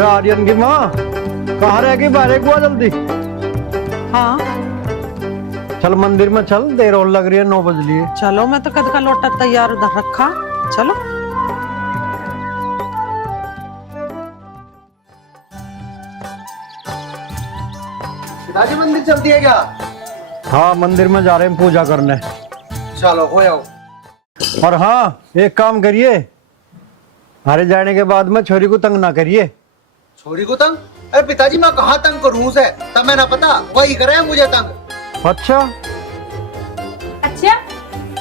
बे आर्यन की माँ कहाँ रह गई? बाहर एक हुआ जल्दी। हाँ चल मंदिर में चल, देर और लग रही है, 9 बज लिए। चलो, मैं तो कद का लोटा तैयार उधर रखा। चलो। पिताजी मंदिर चलती है क्या? हाँ मंदिर में जा रहे हैं पूजा करने। चलो हो जाओ। और हाँ एक काम करिए, हमारे जाने के बाद में छोरी को तंग ना करिए। छोरी को तंग? अरे पिताजी मैं कहाँ तंग करूँ उसे? तब ना पता वही करे मुझे तंग। अच्छा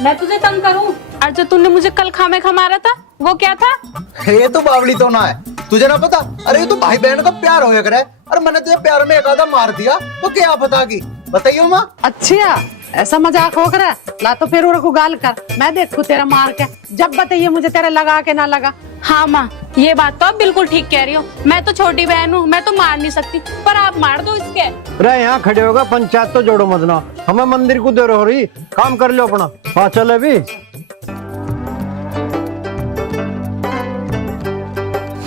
मैं तुझे तंग करूं? और जो तूने मुझे कल खामे खा मारा था वो क्या था? ये तो बावली तो ना है, तुझे ना पता? अरे ये तो भाई बहन का प्यार हो करे। अरे मैंने तुझे प्यार में एक आधा मार दिया तो क्या पता की? बताइए माँ। अच्छा ऐसा मजाक हो कर ला तो फिर उनको गाल कर, मैं देखू तेरा मार के। जब बताइए मुझे तेरा लगा के ना लगा। हाँ माँ, ये बात तो आप बिल्कुल ठीक कह रही हो। मैं तो छोटी बहन हूँ, मैं तो मार नहीं सकती, पर आप मार दो इसके। अरे यहाँ खड़े होगा, पंचायत तो जोड़ो मत ना, हमें मंदिर को देर हो रही, काम कर लो अपना। हाँ चले भी।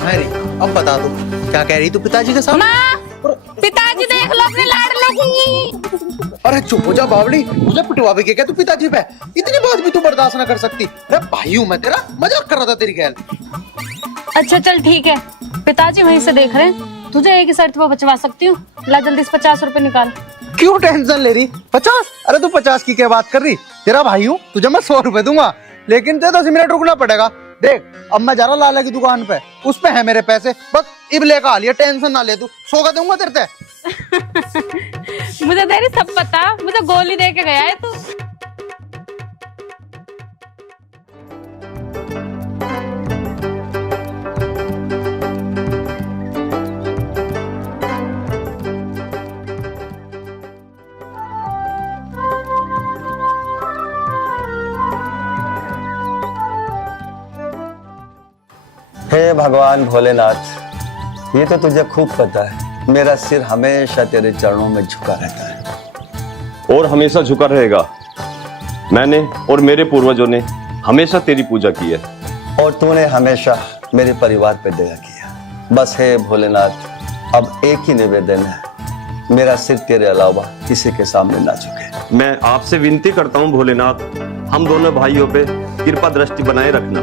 अरे अब बता दो क्या कह रही तू पिताजी के साथ? माँ, पिताजी देख लो अपने लाडले की। अरे चुप हो जा बावली, मुझे पिटवा भी क्या तू पिताजी पे? इतनी बात भी तू बर्दाश्त ना कर सकती? अरे भाई हूँ मैं तेरा, मजाक कर रहा था तेरी ख्याल। अच्छा चल ठीक है, पिताजी वहीं से देख रहे हैं, तुझे एक ही शर्त पर बचवा सकती हूँ। ला जल्दी से 50 रुपए निकाल। क्यों टेंशन ले रही? 50? अरे तू 50 की क्या बात कर रही? तेरा भाई हूँ, तुझे मैं 100 रुपए दूंगा, लेकिन तुझे 10 मिनट रुकना पड़ेगा। देख अब मैं जा रहा लाला की दुकान पे, उस पे है मेरे पैसे, बस इब लेकर आ लिया, टेंशन ना ले तू, 100 का दूंगा तेरे से। मुझे तेरी सब पता, मुझे गोली दे के गया है तू। हे भगवान भोलेनाथ, ये तो तुझे खूब पता है मेरा सिर हमेशा तेरे चरणों में झुका रहता है और हमेशा झुका रहेगा। मैंने और मेरे पूर्वजों ने हमेशा तेरी पूजा की है और तूने हमेशा मेरे परिवार पे दया किया। बस हे भोलेनाथ, अब एक ही निवेदन है, मेरा सिर तेरे अलावा किसी के सामने ना झुके। मैं आपसे विनती करता हूँ भोलेनाथ, हम दोनों भाइयों पे कृपा दृष्टि बनाए रखना।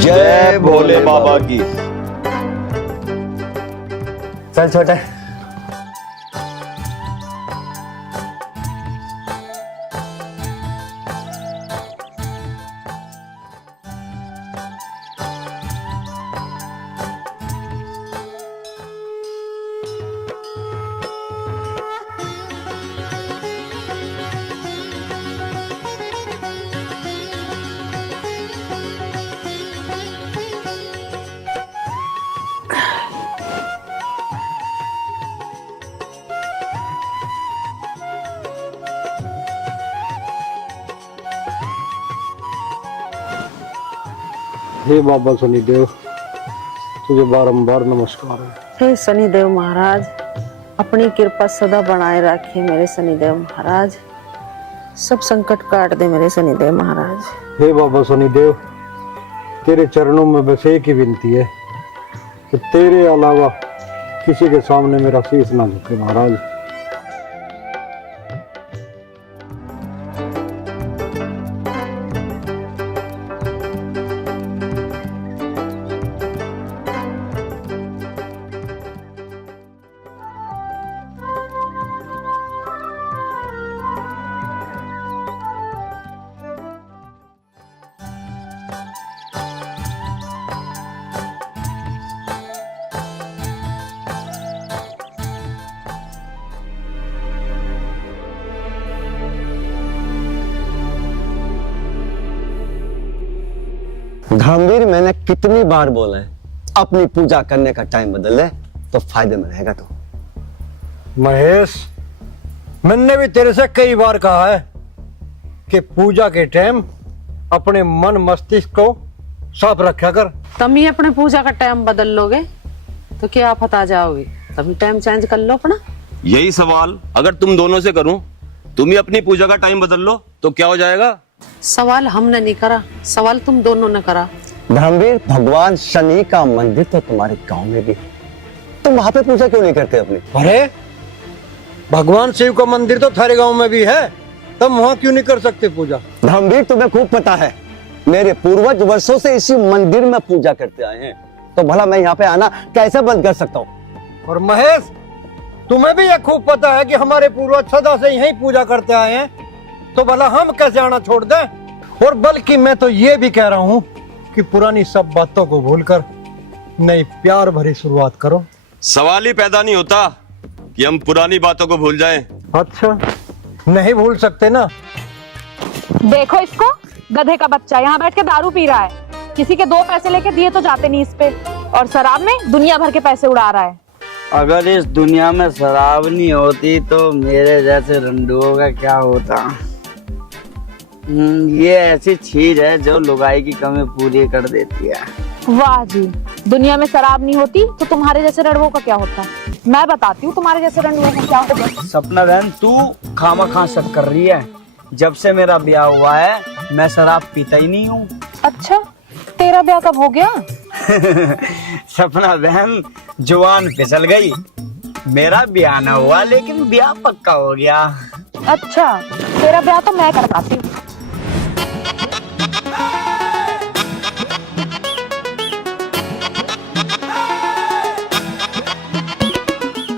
जय भोले बाबा की। चल छोटे। हे बाबा शनिदेव, तुझे बारंबार नमस्कार है। हे शनिदेव महाराज, अपनी कृपा सदा बनाए रखिए मेरे शनिदेव महाराज, सब संकट काट दे मेरे शनिदेव महाराज। हे बाबा शनिदेव, तेरे चरणों में बस एक ही विनती है कि तेरे अलावा किसी के सामने मेरा शीश ना झुके महाराज। धर्मवीर, मैंने कितनी बार बोला है अपनी पूजा करने का टाइम बदल ले तो फायदे में रहेगा। तो महेश, मैंने भी तेरे से कई बार कहा है कि पूजा के टाइम अपने मन मस्तिष्क को साफ रखा कर। तुम ही अपने पूजा का टाइम बदल लोगे तो क्या आफत आ जाओगे, तभी टाइम चेंज कर लो अपना। यही सवाल अगर तुम दोनों से करूं, तुम ही अपनी पूजा का टाइम बदल लो तो क्या हो जाएगा? सवाल हमने नहीं करा, सवाल तुम दोनों ने करा। धर्मवीर, भगवान शनि का मंदिर तो तुम्हारे गांव में भी है, तुम वहां पे पूजा क्यों नहीं करते अपनी? अरे भगवान शिव का मंदिर तो थारे गांव में भी है, तुम वहां क्यों नहीं कर सकते पूजा? धर्मवीर, तुम्हें खूब पता है मेरे पूर्वज वर्षों से इसी मंदिर में पूजा करते आए हैं, तो भला मैं यहाँ पे आना कैसे बंद कर सकता हूँ? और महेश, तुम्हें भी यह खूब पता है कि हमारे पूर्वज सदा से यहीं पूजा करते आए हैं, तो भला हम कैसे आना छोड़ दें? और बल्कि मैं तो ये भी कह रहा हूँ कि पुरानी सब बातों को भूलकर नई प्यार भरी शुरुआत करो। सवाल ही पैदा नहीं होता कि हम पुरानी बातों को भूल जाएं। अच्छा, नहीं भूल सकते ना? देखो इसको, गधे का बच्चा यहाँ बैठ के दारू पी रहा है, किसी के 2 पैसे लेके दिए तो जाते नहीं इस पे, और शराब में दुनिया भर के पैसे उड़ा रहा है। अगर इस दुनिया में शराब नहीं होती तो मेरे जैसे रंडुओं का क्या होता। ये ऐसी चीज है जो लुगाई की कमी पूरी कर देती है। वाह जी, दुनिया में शराब नहीं होती तो तुम्हारे जैसे रंडुओं का क्या होता। मैं बताती हूँ तुम्हारे जैसे रंडुओं का क्या होगा। सपना बहन, तू खामा शक कर रही है। जब से मेरा ब्याह हुआ है मैं शराब पीता ही नहीं हूँ। अच्छा, तेरा ब्याह कब हो गया? सपना बहन, जुबान फिसल गई। मेरा ब्याह ना हुआ लेकिन ब्याह पक्का हो गया। अच्छा, तेरा ब्याह तो मैं करवाती हूँ।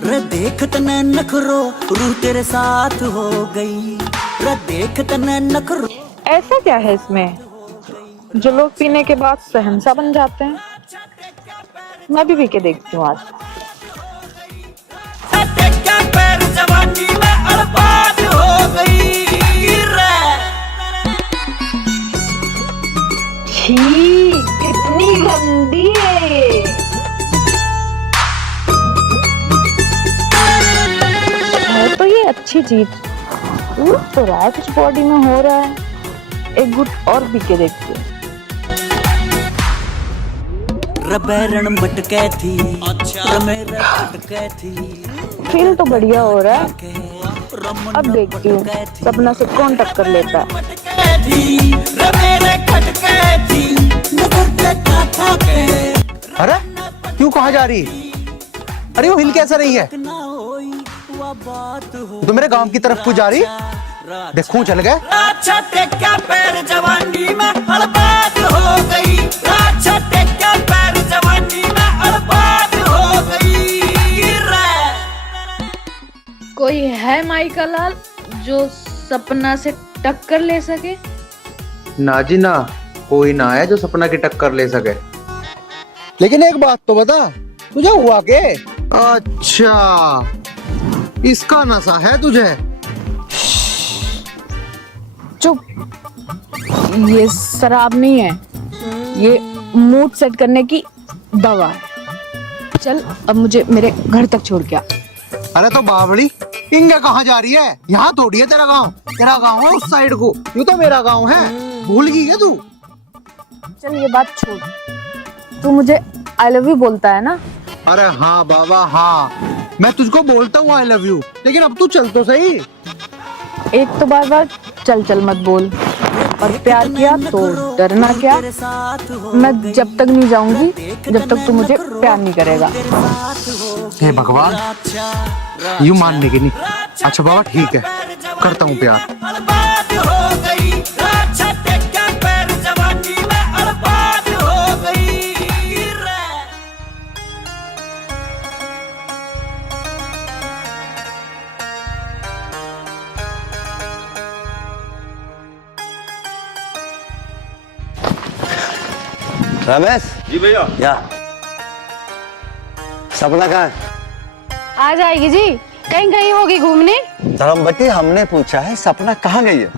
रे देख तने नखरो रूह तेरे साथ हो गई। रे देख तने नखरो। ऐसा क्या है इसमें जो लोग पीने के बाद शहंशाह बन जाते हैं? मैं भी पी के देखती हूँ आज। छी, कितनी गंदी है। है तो ये अच्छी चीज, तो रहा है कुछ बॉडी में हो रहा है। एक गुट और पी के देखती हूँ। रबैरण मटके थी, रमेर मटके थी। फील तो बढ़िया हो रहा है। अब देखती हूँ सपना से कौन टक्कर लेता है। अरे क्यों कहाँ जा रही? अरे वो हिल कैसा रही है? तो मेरे गांव की तरफ को जा रही? देखूं चल गए। कोई है माई का लाल जो सपना से टक्कर ले सके? ना जी ना, कोई ना है जो सपना की टक्कर ले सके। लेकिन एक बात तो बता, तुझे हुआ के? अच्छा, इसका नशा है तुझे? चुप, ये शराब नहीं है, ये मूड सेट करने की दवा है। चल अब मुझे मेरे घर तक छोड़ के आ। अरे तो बावड़ी, इंगे कहाँ जा रही है? यहाँ थोड़ी है तेरा गांव। तेरा गांव है उस साइड को, यूं तो मेरा गांव है। भूल गई है तू? चल ये बात छोड़, तू मुझे आई लव यू बोलता है ना? अरे हाँ बाबा हाँ, मैं तुझको बोलता हूँ आई लव यू, लेकिन अब तू चल तो सही। एक तो बार बार चल चल मत बोल, और प्यार किया तो डरना क्या। मैं जब तक नहीं जाऊंगी जब तक तू मुझे प्यार नहीं करेगा। हे भगवान, यूं मानने की नहीं। अच्छा बाबा ठीक है, करता हूँ प्यार। रमेश जी भैया। या सपना कहाँ है? आ जाएगी जी, कहीं गई होगी घूमने। धर्मवती, हमने पूछा है सपना कहाँ गई है?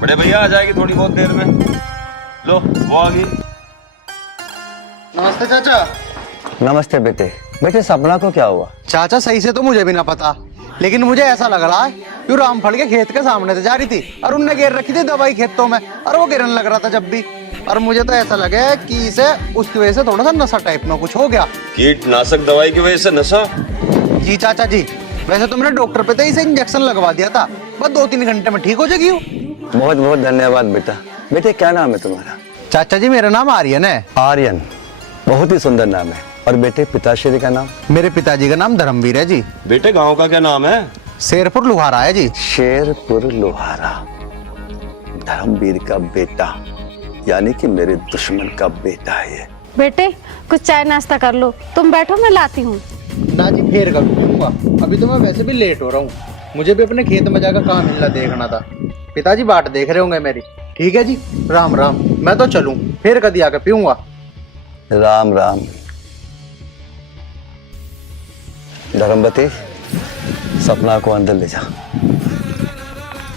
बड़े भैया आ जाएगी थोड़ी बहुत देर में। लो वो आ गई। नमस्ते चाचा। नमस्ते बेटे। बेटे सपना को क्या हुआ? चाचा सही से तो मुझे भी ना पता, लेकिन मुझे ऐसा लग रहा है कि रामफल के खेत के सामने से जा रही थी और उनने घेर रखी थी दवाई खेतों में, और वो गिरने लग रहा था जब भी। और मुझे तो ऐसा लगे कि इसे उसकी वजह से थोड़ा सा नशा टाइप में कुछ हो गया। कीटनाशक दवाई की वजह से नशा? जी चाचा जी, वैसे तो मैंने डॉक्टर पे तो इसे इंजेक्शन लगवा दिया था, बस 2-3 घंटे में ठीक हो जाएगी। बहुत बहुत धन्यवाद बेटा। बेटे क्या नाम है तुम्हारा? चाचा जी मेरा नाम आर्यन है। आर्यन, बहुत ही सुंदर नाम है। और बेटे पिताश्री का नाम? मेरे पिताजी का नाम धर्मवीर है जी। बेटे गांव का क्या नाम है? शेरपुर लुहारा है जी। शेरपुर लोहारा। धर्मवीर का बेटा, यानी कि मेरे दुश्मन का बेटा है ये। बेटे कुछ चाय नाश्ता कर लो, तुम बैठो मैं लाती हूँ। ना जी फिर कब पीऊंगा, अभी तो मैं वैसे भी लेट हो रहा हूँ। मुझे भी अपने खेत में जाकर काम मिलना देखना था। पिताजी बाट देख रहे होंगे मेरी। ठीक है जी, राम राम, मैं तो चलूं, फिर कभी आकर पीऊंगा। राम राम। धर्मवती, सपना को अंदर ले जा।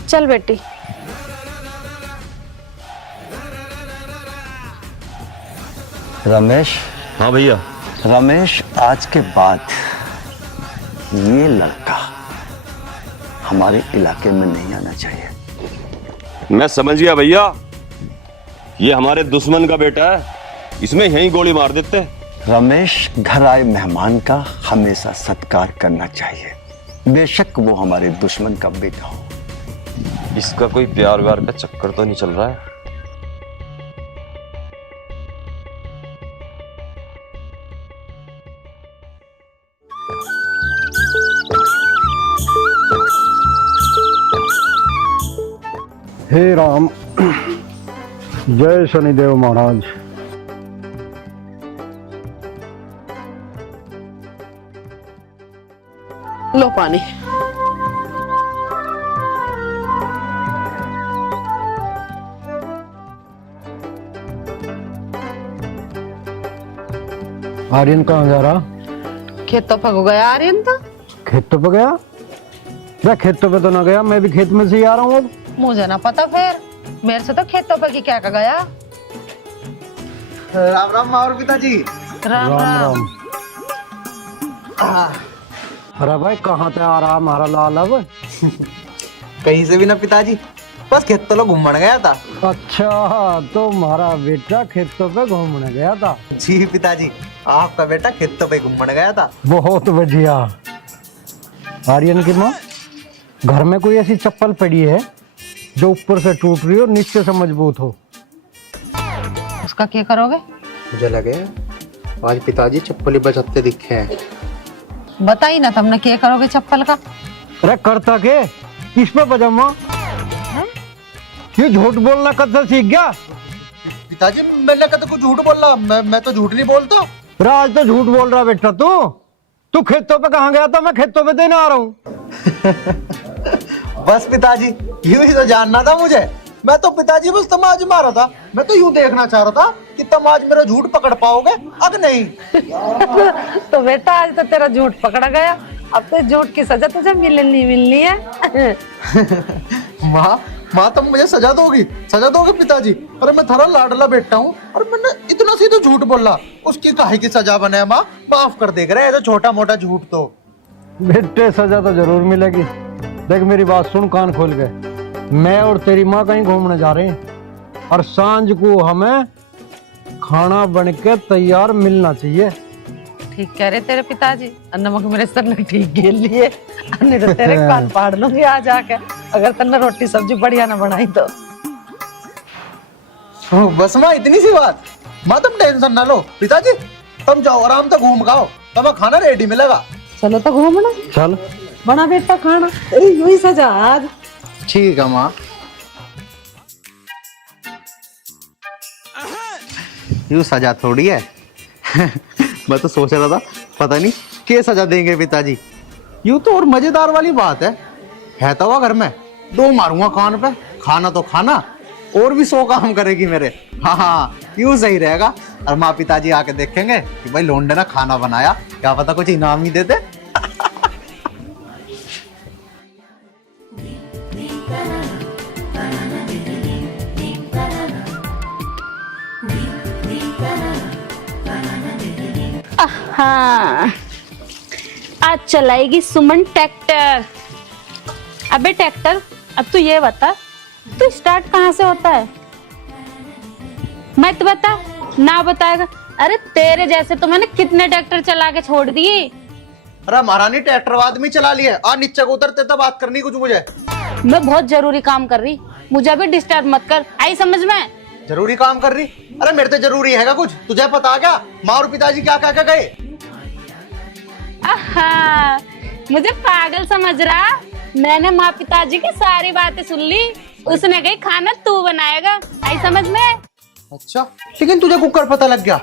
चल बेटी। रमेश। हाँ भैया। रमेश, आज के बाद ये लड़का हमारे इलाके में नहीं आना चाहिए। मैं समझ गया भैया, ये हमारे दुश्मन का बेटा है, इसमें यहीं गोली मार देते। रमेश, घर आए मेहमान का हमेशा सत्कार करना चाहिए, बेशक वो हमारे दुश्मन का बेटा हो। इसका कोई प्यार व्यार का चक्कर तो नहीं चल रहा है? हे राम, जय शनिदेव महाराज। लो पानी। आर्यन कहाँ जा रहा? खेतों पर हो गया आर्यन तो। खेतों पे गया? मैं खेतों पे तो ना गया, मैं भी खेत में से ही आ रहा हूँ अब। मुझे ना पता, फिर मेरे से तो खेतों पर की क्या का गया। राम राम माँ और पिताजी। राम राम। अरे भाई कहाँ पे आ रहा हमारा लाल अब? कहीं से भी ना पिताजी, बस खेत तो घूमने गया था। अच्छा, तो हमारा बेटा खेतों पे घूमने गया था? जी पिताजी, आपका बेटा खेतों पे घूमने गया था। बहुत बढ़िया। आर्यन की माँ, घर में कोई ऐसी चप्पल पड़ी है जो ऊपर से टूट रही हो और नीचे से मजबूत हो? उसका क्या करोगे? मुझे लगे आज पिताजी चप्पल ही बजाते दिखे हैं। बताई ना तुमने क्या करोगे चप्पल का? अरे करता के इस पे पजामा? ये झूठ बोलना कब से सीख गया? पिताजी मैंने कहा कुछ झूठ बोल रहा, मैं तो झूठ नहीं बोलता। अरे आज तो झूठ बोल रहा बेटा तू खेतों पे कहाँ गया था? मैं खेतों पे देने आ रहा हूँ। बस पिताजी, यूं ही तो जानना था मुझे। मैं तो पिताजी बस तमाज मारा था। मैं तो यूं देखना चाह रहा था कि तुम आज मेरा झूठ पकड़ पाओगे, अब नहीं। तो बेटा आज तो तेरा झूठ पकड़ा गया, अब तो झूठ की सजा तुझे मिलनी है। माँ तुम मुझे सजा दोगे पिताजी? अरे मैं थारा लाडला बेटा हूँ और मैंने इतना सी तो झूठ बोला, उसकी काहे की सजा बने? माँ माफ कर देगा रे, छोटा मोटा झूठ तो। बेटे सजा तो जरूर मिलेगी। देख मेरी बात सुन कान खोल के, मैं और तेरी माँ कहीं घूमने जा रहे हैं और सांझ को हमें खाना बन के तैयार मिलना चाहिए। ठीक कह रहे तेरे पिताजी। नमक मेरे सर ने ठीक खेल लिए, नहीं तो तेरे कान फाड़ लूंगी आज आके, अगर तन्ने रोटी सब्जी बढ़िया ना बनाई तो। बस माँ इतनी सी बात। माँ तुम टेंशन ना लो, पिताजी तुम जाओ आराम से घूम खाओ, तुम्हें खाना रेडी मिलेगा। चलो तो घूमना, चल बना बेटा खाना। यू ही सजा आज। ठीक है माँ। यूं सजा थोड़ी है। मैं तो सोच रहा था पता नहीं क्या सजा देंगे पिताजी। यूं तो और मजेदार वाली बात है तो घर में दो मारूंगा कान पे, खाना तो खाना और भी 100 काम करेगी मेरे। हाँ यूं सही रहेगा। और माँ पिताजी आके देखेंगे कि भाई लोंडे ने खाना बनाया, क्या पता कुछ इनाम ही देते। हाँ, आज चलाएगी सुमन ट्रैक्टर। अबे ट्रैक्टर, अब तू ये बता, तू स्टार्ट कहाँ से होता है? मत बता, ना बताएगा। अरे तेरे जैसे तो मैंने कितने ट्रैक्टर चला के छोड़ दिए। अरे महारानी ट्रैक्टर आदमी चला लिए, आ नीचे को उतरते तो बात करनी कुछ मुझे। मैं बहुत जरूरी काम कर रही, मुझे भी डिस्टर्ब मत कर, आई समझ में? जरूरी काम कर रही? अरे मेरे तो जरूरी हैगा कुछ, तुझे पता क्या माँ और पिताजी क्या क्या क्या गए? आहा, मुझे पागल समझ रहा। मैंने माँ पिताजी की सारी बातें सुन ली। उसने कही खाना तू बनाएगा, आई समझ में। अच्छा, लेकिन तुझे कुकर पता लग गया?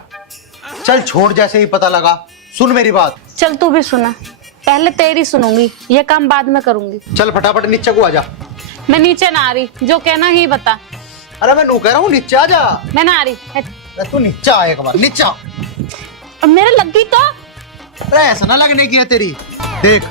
चल छोड़, जैसे ही पता लगा। सुन मेरी बात। चल तू भी सुना, पहले तेरी सुनूंगी, ये काम बाद में करूंगी। चल फटाफट नीचे को आजा। मैं नीचे ना आ रही, जो कहना ही बता। अरे मैं नू कह रहा हूँ नीचे आ जा। मैं ना आ रही। अरे तू नीचे आ एक बार, नीचे आ। अब मेरे लगी तो। अरे ऐसा ना लगने की है तेरी। देख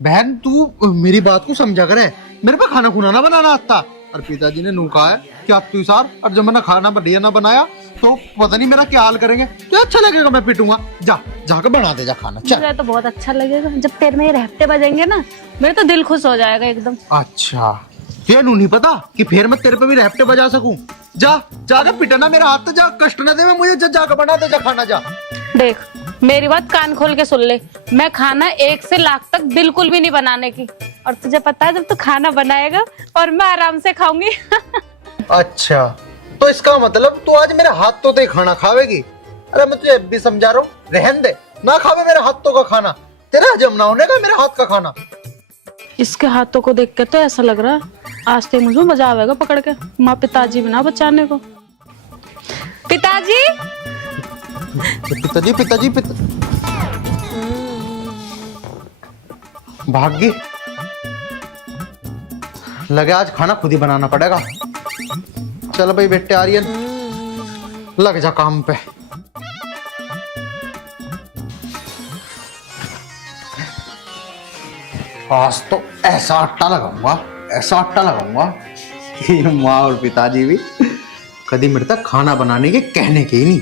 बहन, तू मेरी बात को समझा करे। मेरे पे खाना खुना ना बनाना आता। और पिताजी ने नू कहा है कि आप तू सार, और जब मैंने खाना बढ़िया ना बनाया तो पता नहीं मेरा क्या हाल करेंगे। तो अच्छा लगेगा, मैं पीटूंगा। जा जाकर बना दे जा खाना। चल। मुझे तो बहुत अच्छा लगेगा जब तेरे में ये रहते बजेंगे ना, मेरे तो दिल खुश हो जाएगा एकदम। अच्छा, ये नू नहीं पता कि फिर मैं तेरे पे भी रैप्टे बजा सकूं। जा जाकर पिटना मेरा हाथ, तो जा, कष्ट ना दे मुझे। जाकर बना दे जा खाना, जा। देख मेरी बात कान खोल के सुन ले, मैं खाना 1 से लाख तक बिल्कुल भी नहीं बनाने की। और तुझे पता है जब तू खाना बनाएगा और मैं आराम से खाऊंगी। अच्छा, तो इसका मतलब तू आज मेरे हाथों से खाना खावेगी? अरे मैं तुझे भी समझा रहा हूँ, रहन दे, ना खावे मेरे हाथों का खाना। तेरा हजम ना होने का मेरे हाथ का खाना। इसके हाथों को देख के तो ऐसा लग रहा है आज ते मुझे मजा आवेगा पकड़ के माँ पिताजी बिना बचाने को। पिताजी पिताजी पिताजी भाग्य लगे आज खाना खुद ही बनाना पड़ेगा। चल भाई बेटे आर्यन, लग जा काम पे। आज तो ऐसा आटा लगाऊंगा, ऐसा आटा लगाऊंगा कि माँ और पिताजी भी कभी मेरे तक खाना बनाने के कहने के ही नहीं।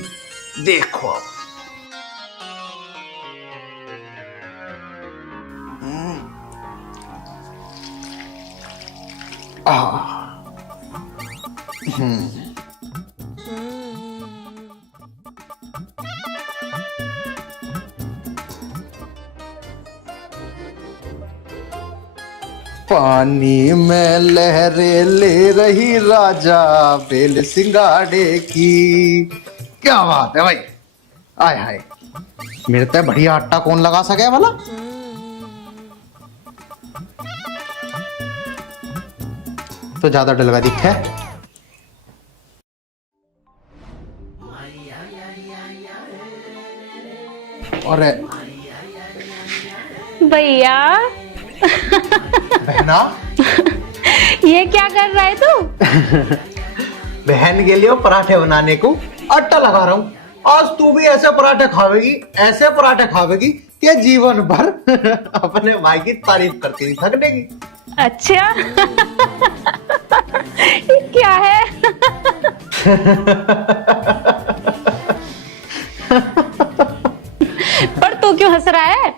देखो अब। पानी में लहरें ले रही राजा बेल सिंगाड़े की। क्या बात है भाई, आय हाय। मेरे तो बढ़िया आटा कौन लगा सके भला? तो ज्यादा डलगा दिखे। अरे भैया बहना, ये क्या कर रहा है तू? बहन के लिए पराठे बनाने को आटा लगा रहा हूँ। आज तू भी ऐसे पराठे खावेगी, ऐसे पराठे खावेगी कि जीवन भर अपने भाई की तारीफ करती नहीं थकनेगी। अच्छा। ये क्या है? पर तू क्यों हंस रहा है?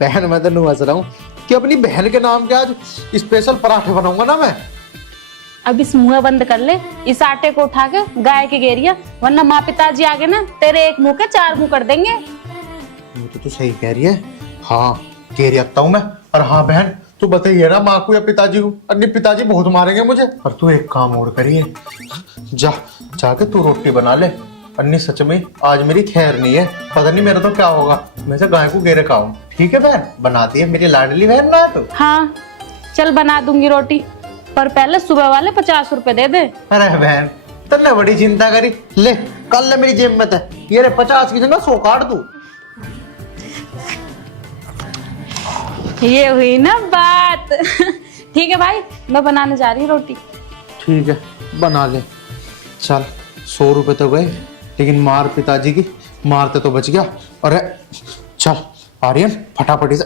बहन मैं तो नहीं हंस रहा हूँ कि अपनी बहन के नाम के आज स्पेशल पराठे बनाऊंगा ना मैं। अब इस मुंह बंद कर ले, इस आटे को उठा के गाय के घेरिया, वरना माँ पिताजी आगे ना तेरे एक मुंह के 4 मुंह कर देंगे। ये तो तू सही कह रही है। हाँ कह रही हूँ मैं। और हाँ बहन, तू बताइए ना माँ को या पिताजी को, अपने पिताजी बहुत मारेंगे मुझे। और तू एक काम और करिए, जाके तू रोटी बना ले। अन्नी सच में आज मेरी खैर नहीं है, पता नहीं मेरा तो क्या होगा। मैं से गाय को घेरे खाऊं। ठीक है बहन, बनाती है मेरी लाडली बहन ना। तो हाँ चल बना दूंगी रोटी, पर पहले सुबह वाले 50 रुपए दे दे। अरे बहन तन्ने बड़ी चिंता करी, ले कल ले मेरी जेब में है ये रे 50 की जगह 100 काट दू। ये हुई ना बात। ठीक है भाई, मैं बनाने जा रही हूँ रोटी। ठीक है बना ले। चल 100 रुपए तो गए, लेकिन मार पिताजी की मारते तो बच गया। अरे चल आर्यन फटाफटी से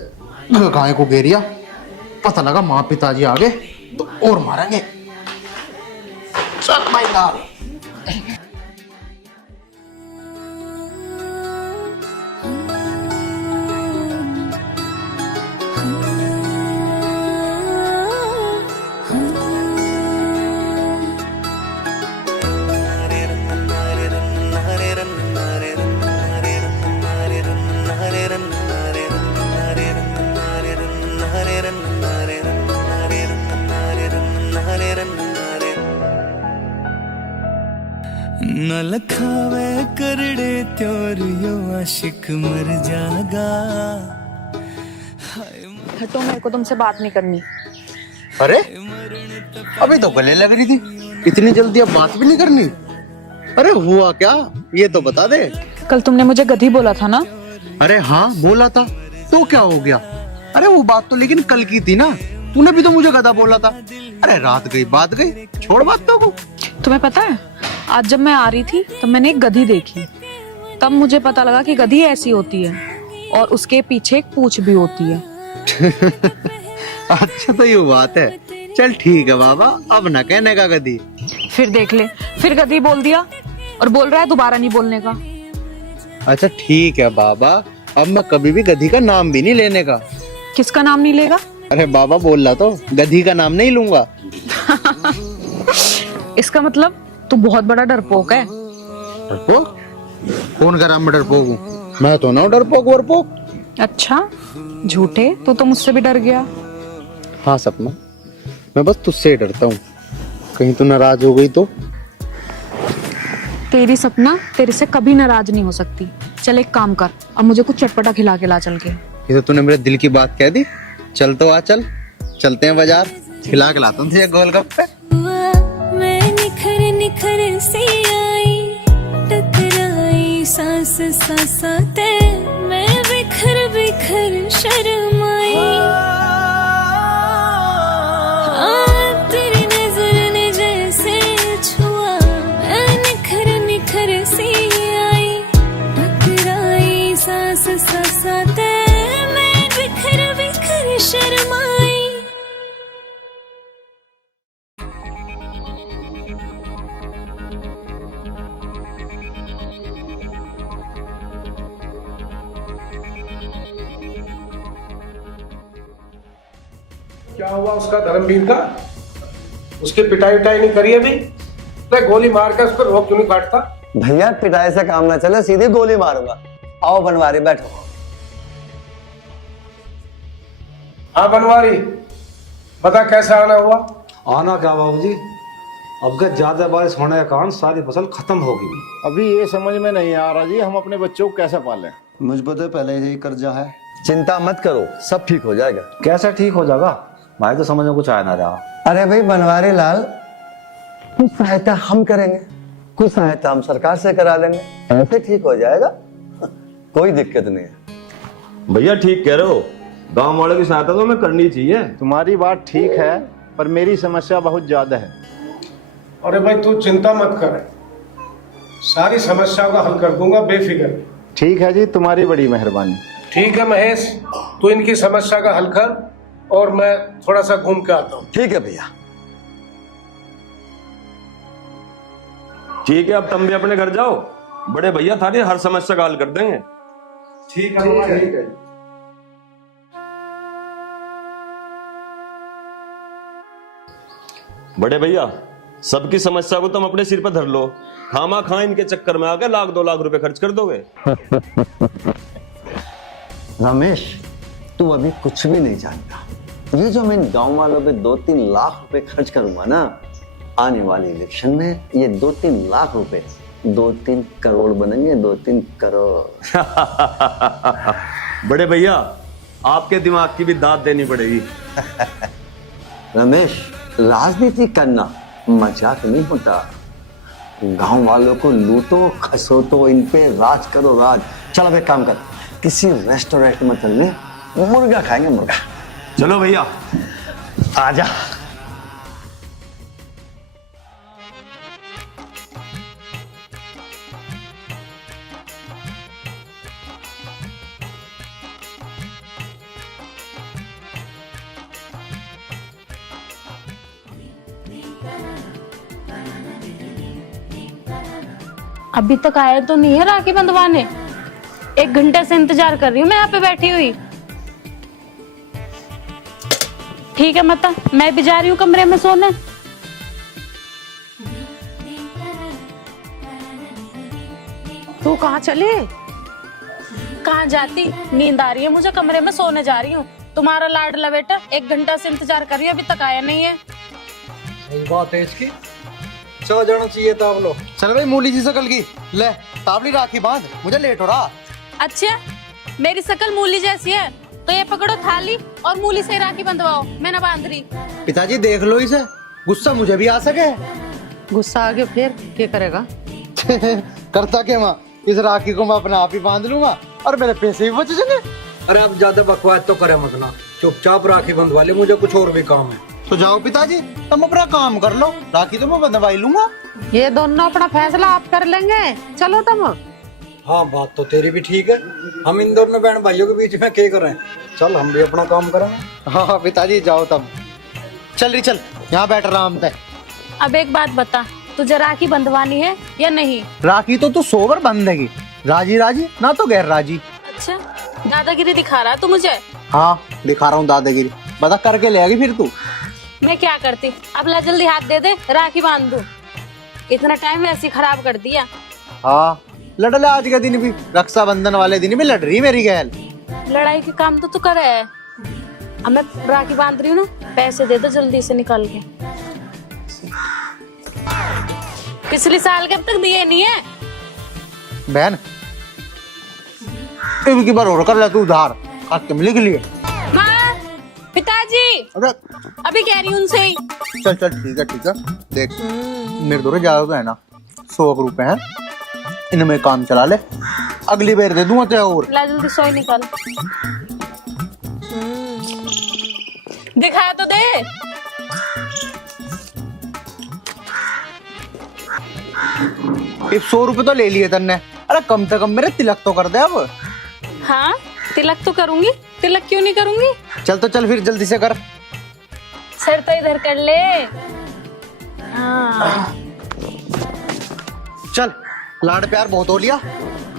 गाय को घेरिया, पता लगा माँ पिताजी आ गए तो और मारेंगे। चल भाई लाल। लखावे करड़े त्योर यो आशिक मर जागा। हटो, मेरे को तुमसे बात नहीं करनी। अरे अभी तो गले लग रही थी, इतनी जल्दी अब बात भी नहीं करनी? अरे हुआ क्या, ये तो बता दे। कल तुमने मुझे गधी बोला था ना? अरे हाँ बोला था, तो क्या हो गया? अरे वो बात तो लेकिन कल की थी ना, तूने भी तो मुझे गधा बोला था। अरे रात गई बात गई, छोड़ बातों को। तुम्हें पता है, आज जब मैं आ रही थी तब मैंने एक गधी देखी। तब मुझे पता लगा कि गधी ऐसी होती है और उसके पीछे एक पूंछ भी होती है। अच्छा तो ये बात है, चल ठीक है बाबा, अब न कहने का गधी। फिर देख ले, फिर गधी बोल दिया और बोल रहा है दोबारा नहीं बोलने का। अच्छा ठीक है बाबा, अब मैं कभी भी गधी का नाम भी नहीं लेने का। किसका नाम नहीं लेगा? अरे बाबा बोल रहा तो, गधी का नाम नहीं लूंगा। इसका मतलब तू बहुत बड़ा डरपोक है। डरपोक? कौन करा मैं डरपोक हूँ? मैं तो ना डरपोक वरपोक। अच्छा झूठे, तो मुझसे भी डर गया। हाँ सपना, मैं बस तुझसे ही डरता हूँ, कहीं तू नाराज हो गई तो। तेरी सपना तेरे से कभी नाराज नहीं हो सकती। चल एक काम कर, अब मुझे कुछ चटपटा खिला के ला चल के। ये तो तूने मेरे दिल की बात कह दी। चल तो आ, चल चलते हैं बाजार, खिला के लाता हूँ तुझे गोलगप्पे। मैं निखर निखर सी आई, टकराई सांस सांसाते, मैं बिखर बिखर शर्माई। तेरी नजर ने जैसे छुआ, मैं निखर निखर सी आई, टकराई सांस सांसाते, मैं बिखर बिखर शर्माई। क्या हुआ उसका धर्मवीर का? उसकी पिटाई उटाई नहीं करी अभी? अरे गोली मार के उसको रोक क्यों नहीं काटता? भैया पिटाई से काम ना चले, सीधे गोली मारूंगा। आओ बनवारी बैठो। हाँ बनवारी, बता कैसे आना हुआ? आना क्या बाबूजी, अब के ज्यादा बारिश होने के कारण सारी फसल खत्म हो गई। अभी ये समझ में नहीं आ रहा जी, हम अपने बच्चों को कैसे पालें? मुझ पर तो पहले ही कर्जा है। चिंता मत करो, सब ठीक हो जाएगा। कैसे ठीक हो जाएगा, भाई तो समझ में कुछ आ ना रहा। अरे भाई बनवारी लाल, कुछ सहायता हम करेंगे, कुछ सहायता हम सरकार से करा देंगे, ऐसे ठीक हो जाएगा। कोई दिक्कत नहीं है। भैया ठीक कह रहे हो, गांव वालों की सहायता तो हमें करनी चाहिए। तुम्हारी बात ठीक है, पर मेरी समस्या बहुत ज्यादा है। अरे भाई तू चिंता मत कर, सारी समस्याओं का हल कर दूंगा, बेफिक्र। ठीक है जी, तुम्हारी बड़ी मेहरबानी। ठीक है महेश, तू इनकी समस्या का हल कर और मैं थोड़ा सा घूम के आता हूँ। ठीक है भैया। ठीक है, अब तुम भी अपने घर जाओ, बड़े भैया थारी हर समस्या का हल कर देंगे। ठीक है ठीक है। बड़े भैया सबकी समस्या को तुम अपने सिर पर धर लो, खामा खा इनके चक्कर में आकर 1-2 लाख रुपए खर्च कर दोगे। रमेश, तू अभी कुछ भी नहीं जानता। ये जो मैं इन गांव वालों पे 2-3 लाख रुपए खर्च करूंगा ना, आने वाले इलेक्शन में ये 2-3 लाख रुपए 2-3 करोड़ बनेंगे, 2-3 करोड़। बड़े भैया आपके दिमाग की भी दाद देनी पड़ेगी। रमेश, राजनीति करना मजाक नहीं होता। गांव वालों को लूटो खसोटो, इन पे राज करो राज। चल अब एक काम कर, किसी रेस्टोरेंट में चलने, मुर्गा खाएंगे, मुर्गा। चलो भैया आजा। अभी तक आया तो नहीं है राखी बंधवाने। 1 घंटे से इंतजार कर रही हूँ मैं यहाँ पे बैठी हुई। ठीक है माता, मैं भी जा रही हूँ कमरे में सोने। तू कहाँ चली? कहाँ जाती, नींद आ रही है मुझे, कमरे में सोने जा रही हूँ। तुम्हारा लाडला बेटा 1 घंटा से इंतजार कर रही है, अभी तक आया नहीं है। सही बात है इसकी। से आ जाना चाहिए था आप लोग। चल भाई मूली जी शकल की ले ताबली राखी बांध, मुझे लेट हो रहा। अच्छा, मेरी शकल मूली जैसी है तो ये पकड़ो थाली और मूली से राखी बंधवाओ, मैं ना बांध रही। पिताजी देख लो इसे, गुस्सा मुझे भी आ सके। गुस्सा आ गया फिर क्या करेगा? करता क्या माँ, इस राखी को मैं अपने आप ही बांध लूंगा और मेरे पैसे भी बच जाएंगे। अरे आप ज्यादा बकवास तो करे मत ना, चुपचाप राखी बंधवा ले, मुझे कुछ और भी काम है। तो जाओ पिताजी, तुम अपना काम कर लो, राखी तो मैं बंधवा ही लूंगा। ये दोनों अपना फैसला आप कर लेंगे, चलो तुम। हाँ बात तो तेरी भी ठीक है, हम इन दोनों बहन भाइयों के बीच में क्या करें, चल हम भी अपना काम करेंगे। हाँ पिताजी जाओ तुम, चल रही चल यहाँ बैठ आराम से। अब एक बात बता, तुझे राखी बंधवानी है या नहीं? राखी तो तू 100 बार बंधेगी, राजी राजी ना तो गैर राजी। अच्छा, दादागिरी दिखा रहा है तू मुझे? हाँ दिखा रहा हूँ दादागिरी, बता करके ले आएगी फिर तू। मैं क्या करती, अब ला जल्दी हाथ दे दे, राखी बांध दूं। इतना टाइम वैसे ही खराब कर दिया। हाँ लड़ ले, आज के दिन भी रक्षाबंधन वाले दिन भी लड़ रही मेरी गैल। लड़ाई के काम तो तू करे है। अब मैं राखी बांध रही हूँ ना, पैसे दे दो जल्दी से निकाल के। पिछले साल के अब तक दिए नहीं है। बहन एक की बार और कर ले तू उधार, आज तुम लिख लिए। माँ, पिताजी, अरे अभी कह रही हूँ उनसे ही। चल चल ठीक है देख मेरे दो ज्यादा तो है ना, 100 रुपए हैं, इनमें काम चला ले, अगली बार दे दूंगा तेरे और। ला जल्दी सोई निकाल, दिखा तो दे। एक 100 रुपए तो ले लिए तन्ने, अरे कम से कम मेरे तिलक तो कर दे अब। हाँ तिलक तो करूंगी, तिलक क्यों नहीं करूंगी? चल तो चल फिर जल्दी से कर। सर तो इधर कर ले। हाँ। चल लाड प्यार बहुत हो लिया,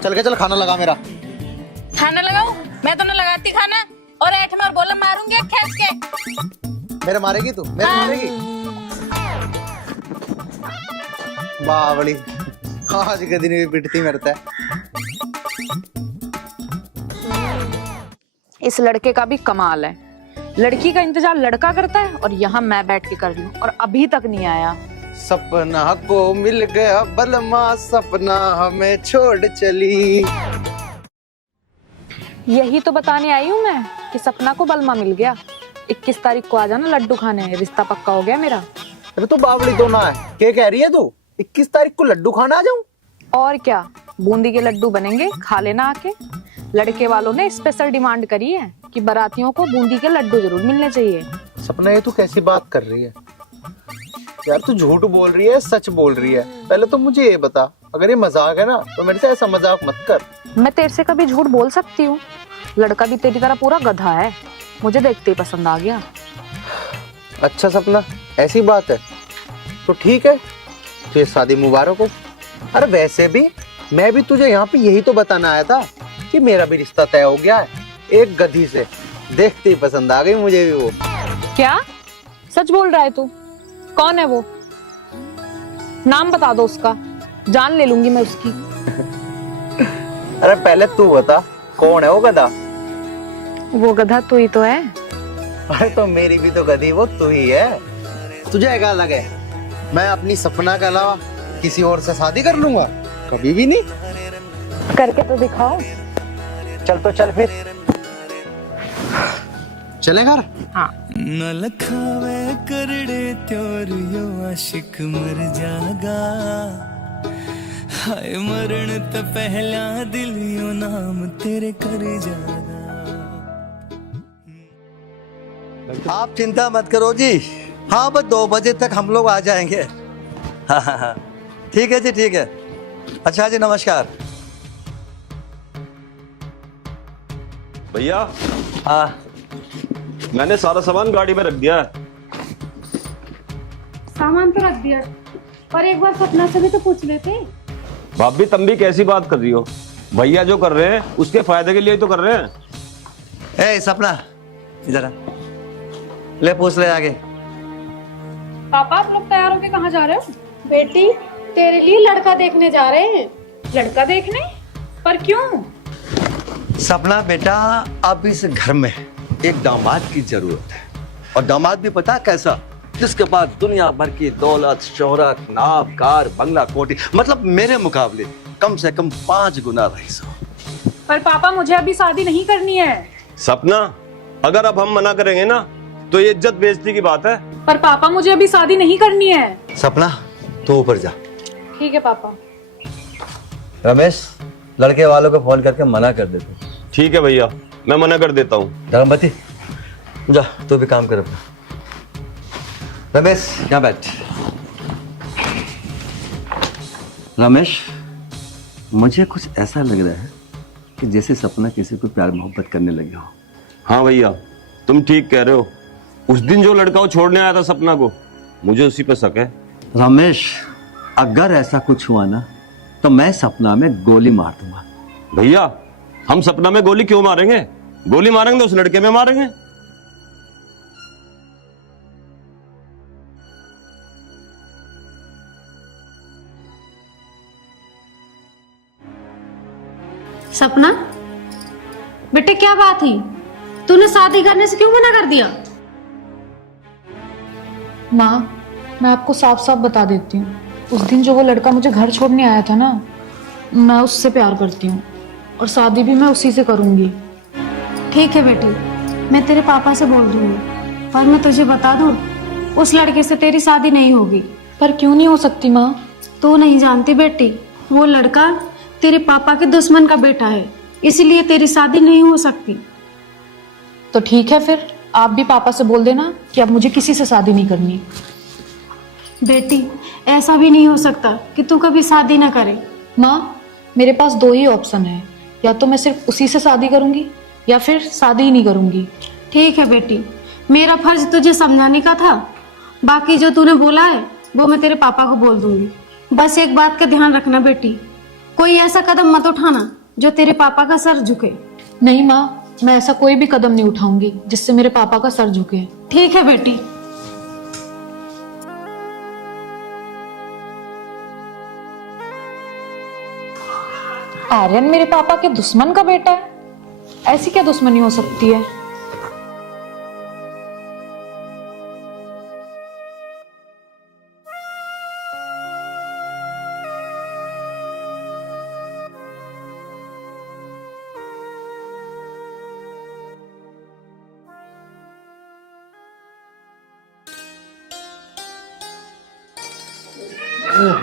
चल के चल खाना लगा मेरा। खाना लगाऊं? मैं तो ना लगाती खाना, और ऐठ में और बोला मारूंगी खींच के। मेरे मारेगी तू, मेरे मारेगी? बावली आज के दिन भी पिटती मरता है। इस लड़के का भी कमाल है, लड़की का इंतजार लड़का करता है और यहाँ मैं बैठ के कर रही हूँ और अभी तक नहीं आया। सपना को मिल गया बलमा, सपना हमें छोड़ चली। यही तो बताने आई हूँ मैं कि सपना को बलमा मिल गया। 21 तारीख को आ जाना लड्डू खाने, रिश्ता पक्का हो गया मेरा। अरे तू बावली तो ना है, क्या कह रही है तू? 21 तारीख को लड्डू खाना आ जाऊं? और क्या, बूंदी के लड्डू बनेंगे, खा लेना आके। लड़के वालों ने स्पेशल डिमांड करी है कि बारातियों को बूंदी के लड्डू जरूर मिलने चाहिए। सपना ये तू कैसी बात कर रही है यार, तू झूठ बोल रही है सच बोल रही है? पहले तो मुझे ये बता, अगर ये मजाक है ना तो मेरे से ऐसा मजाक मत कर। मैं तेरे से कभी झूठ बोल सकती हूँ? लड़का भी तेरी तरह पूरा गधा है, मुझे देखते ही पसंद आ गया। अच्छा सपना ऐसी बात है तो ठीक है, तुझे शादी मुबारक हो। अरे वैसे भी मैं भी तुझे यहाँ पे यही तो बताना आया था कि मेरा भी रिश्ता तय हो गया है एक गधी से, देखते ही पसंद आ गई मुझे भी वो। क्या सच बोल रहा है तू? कौन है वो? नाम बता दो उसका, जान ले लूंगी मैं उसकी। अरे पहले तू बता कौन है वो गधा? वो गधा तू ही तो है। अरे तो मेरी भी तो गधी वो तू ही है। तुझे क्या लगे मैं अपनी सपना के अलावा किसी और से शादी कर लूंगा? कभी भी नहीं। करके तो दिखाओ। चल तो चल फिर चले घर। हाँ। न लखावे करड़े त्योर यो आशिक मर जागा, हाय मरण तो पहला दिल यो नाम तेरे कर जागा। आप चिंता मत करो जी, हाँ बस 2 बजे तक हम लोग आ जाएंगे। हाँ ठीक है जी, ठीक है। अच्छा जी नमस्कार। भैया हाँ मैंने सारा सामान गाड़ी में रख दिया है। सामान तो रख दिया, पर एक बार सपना से भी तो पूछ लेते। भाभी तुम भी कैसी बात कर रही हो? भैया जो कर रहे हैं उसके फायदे के लिए तो कर रहे हैं। ए सपना इधर आ, ले पूछ ले आगे। पापा आप लोग तैयार होके कहाँ जा रहे हो? बेटी तेरे लिए लड़का देखने जा रहे हैं। लड़का देखने? पर क्यों? सपना बेटा, अब इस घर में एक दामाद की जरूरत है, और दामाद भी पता कैसा? जिसके पास दुनिया भर की दौलत, शोहरत, नाम, कार, बंगला, कोठी, मतलब मेरे मुकाबले कम से कम 5 गुना रईस हो। पर पापा मुझे अभी शादी नहीं करनी है। सपना, अगर अब हम मना करेंगे ना तो ये इज्जत बेइज्जती की बात है। पर पापा मुझे अभी शादी नहीं करनी है। सपना तू ऊपर जा। ठीक है पापा। रमेश, लड़के वालों को फोन करके मना कर देते। ठीक है भैया, मैं मना कर देता हूँ। धर्मपति जा, तू भी काम कर अपना। रमेश यहाँ बैठ। रमेश, मुझे कुछ ऐसा लग रहा है कि जैसे सपना किसी को प्यार मोहब्बत करने लगे हो। हाँ भैया, तुम ठीक कह रहे हो। उस दिन जो लड़का वो छोड़ने आया था सपना को, मुझे उसी पे शक है। रमेश, अगर ऐसा कुछ हुआ ना तो मैं सपना में गोली मार दूंगा। भैया, हम सपना में गोली क्यों मारेंगे? गोली मारेंगे तो उस लड़के में मारेंगे। सपना बेटे, क्या बात थी? तूने शादी करने से क्यों मना कर दिया? माँ, मैं आपको साफ साफ बता देती हूँ, उस दिन जो वो लड़का मुझे घर छोड़ने आया था ना, मैं उससे प्यार करती हूँ और शादी भी मैं उसी से करूंगी। ठीक है बेटी, मैं तेरे पापा से बोल दूंगी, पर मैं तुझे बता दूं, उस लड़के से तेरी शादी नहीं होगी। पर क्यों नहीं हो सकती माँ? तू नहीं जानती बेटी, वो लड़का तेरे पापा के दुश्मन का बेटा है, इसलिए तेरी शादी नहीं हो सकती। तो ठीक है, फिर आप भी पापा से बोल देना कि अब मुझे किसी से शादी नहीं करनी। बेटी, ऐसा भी नहीं हो सकता कि तू कभी शादी ना करे। माँ, मेरे पास 2 ही ऑप्शन है, या तो मैं सिर्फ उसी से शादी करूंगी या फिर शादी ही नहीं करूंगी। ठीक है बेटी, मेरा फर्ज तुझे समझाने का था, बाकी जो तूने बोला है वो मैं तेरे पापा को बोल दूंगी। बस एक बात का ध्यान रखना बेटी, कोई ऐसा कदम मत उठाना जो तेरे पापा का सर झुके। नहीं माँ, मैं ऐसा कोई भी कदम नहीं उठाऊंगी जिससे मेरे पापा का सर झुके। ठीक है बेटी। आर्यन मेरे पापा के दुश्मन का बेटा है? ऐसी क्या दुश्मनी हो सकती है?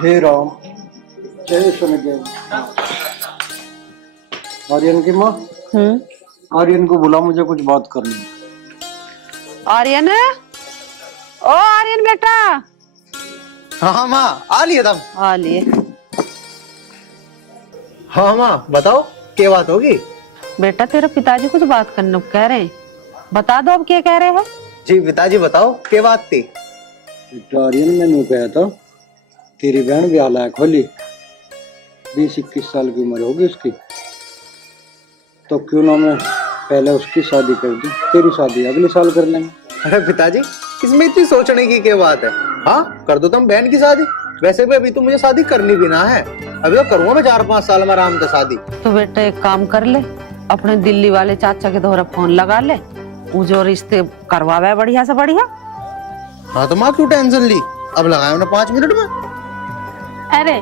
हे राम, जय शनिदेव। आर्यन की माँ, आर्यन को बुला, मुझे कुछ बात करनी है। आर्यन, ओ आर्यन बेटा। हाँ माँ, आ लिए तब। आ लिए। हाँ माँ, बताओ क्या बात होगी। बेटा, तेरे पिताजी कुछ बात करने को कह रहे हैं, बता दो अब क्या कह रहे हैं। जी पिताजी बताओ क्या बात थी। आर्यन, मैंने कहा था तेरी बहन ब्याह लायक होली, 20-21 साल की उम्र होगी उसकी, तो क्यों ना मैं पहले उसकी शादी कर दूं, तेरी शादी अगले साल कर लेंगे। अरे पिताजी, इसमें इतनी सोचने की क्या बात है। हाँ, कर दो तुम बहन की शादी। वैसे भी अभी तो मुझे शादी करनी भी ना है, अभी तो करूंगा मैं 4-5 साल में आराम से शादी। तो बेटा एक काम कर ले, अपने दिल्ली वाले चाचा के दोहरा फोन लगा ले, वो जो रिश्ते करवावे बढ़िया से बढ़िया। हाँ तो माँ क्यों टेंशन ली, अब लगाए उन्हें 5 मिनट में। अरे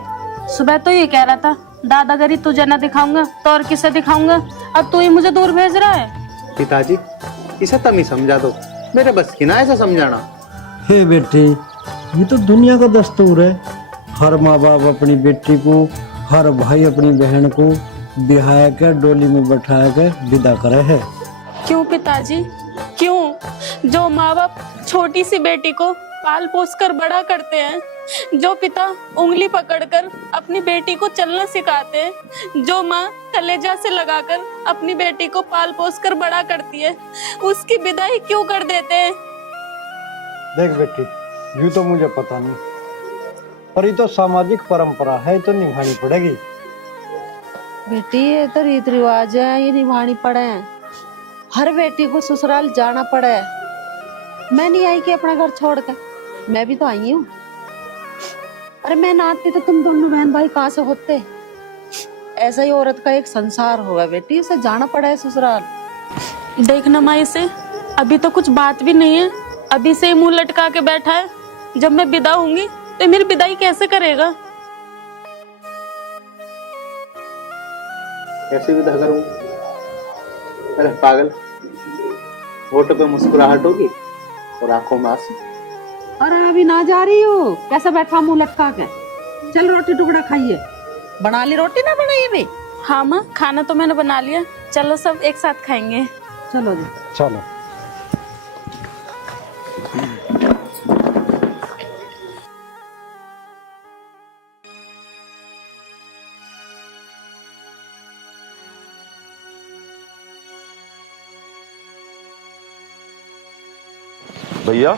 सुबह तो ये कह रहा था दादागिरी तुझे ना दिखाऊंगा तो और किसे दिखाऊंगा, अब तू ही मुझे दूर भेज रहा है। पिताजी, इसे तुम ही समझा दो, मेरे बस की ना ऐसा समझाना। हे बेटे, ये तो दुनिया का दस्तूर है, हर माँ बाप अपनी बेटी को, हर भाई अपनी बहन को बिहार के डोली में बैठा के विदा करे है। क्यों पिताजी, क्यों? जो माँ बाप छोटी सी बेटी को पाल पोस कर बड़ा करते हैं, जो पिता उंगली पकड़कर अपनी बेटी को चलना सिखाते हैं, जो माँ कलेजा से लगाकर अपनी बेटी को पाल पोस कर बड़ा करती है, उसकी विदाई क्यों कर देते हैं? देख बेटी, यूं तो मुझे पता नहीं, पर ये तो सामाजिक परंपरा है, तो निभानी पड़ेगी। बेटी, ये तो रीत रिवाज है, ये निभानी पड़े हैं। हर बेटी को ससुराल जाना पड़े है। मैं नहीं आई कि अपना घर छोड़ कर, मैं भी तो आई हूँ। अरे मैं ना आती तो तुम दोनों बहन भाई कहाँ से होते। ऐसा ही औरत का एक संसार होगा बेटी, इसे जाना पड़ा है ससुराल। देखना माँ, इसे अभी तो कुछ बात भी नहीं है अभी से ही मुंह लटका के बैठा है। जब मैं विदा होंगी तो मेरी विदाई कैसे करेगा? कैसे विदा करूं? अरे पागल, होठों पे मुस्कुराहट होगी और आंखों में आंसू। अरे अभी ना जा रही हो, कैसा बैठा मुंह लटका के? चल रोटी टुकड़ा खाइए। बना ली रोटी ना बनाई अभी? हाँ माँ, खाना तो मैंने बना लिया। चलो सब एक साथ खाएंगे। चलो जी। चलो। भैया,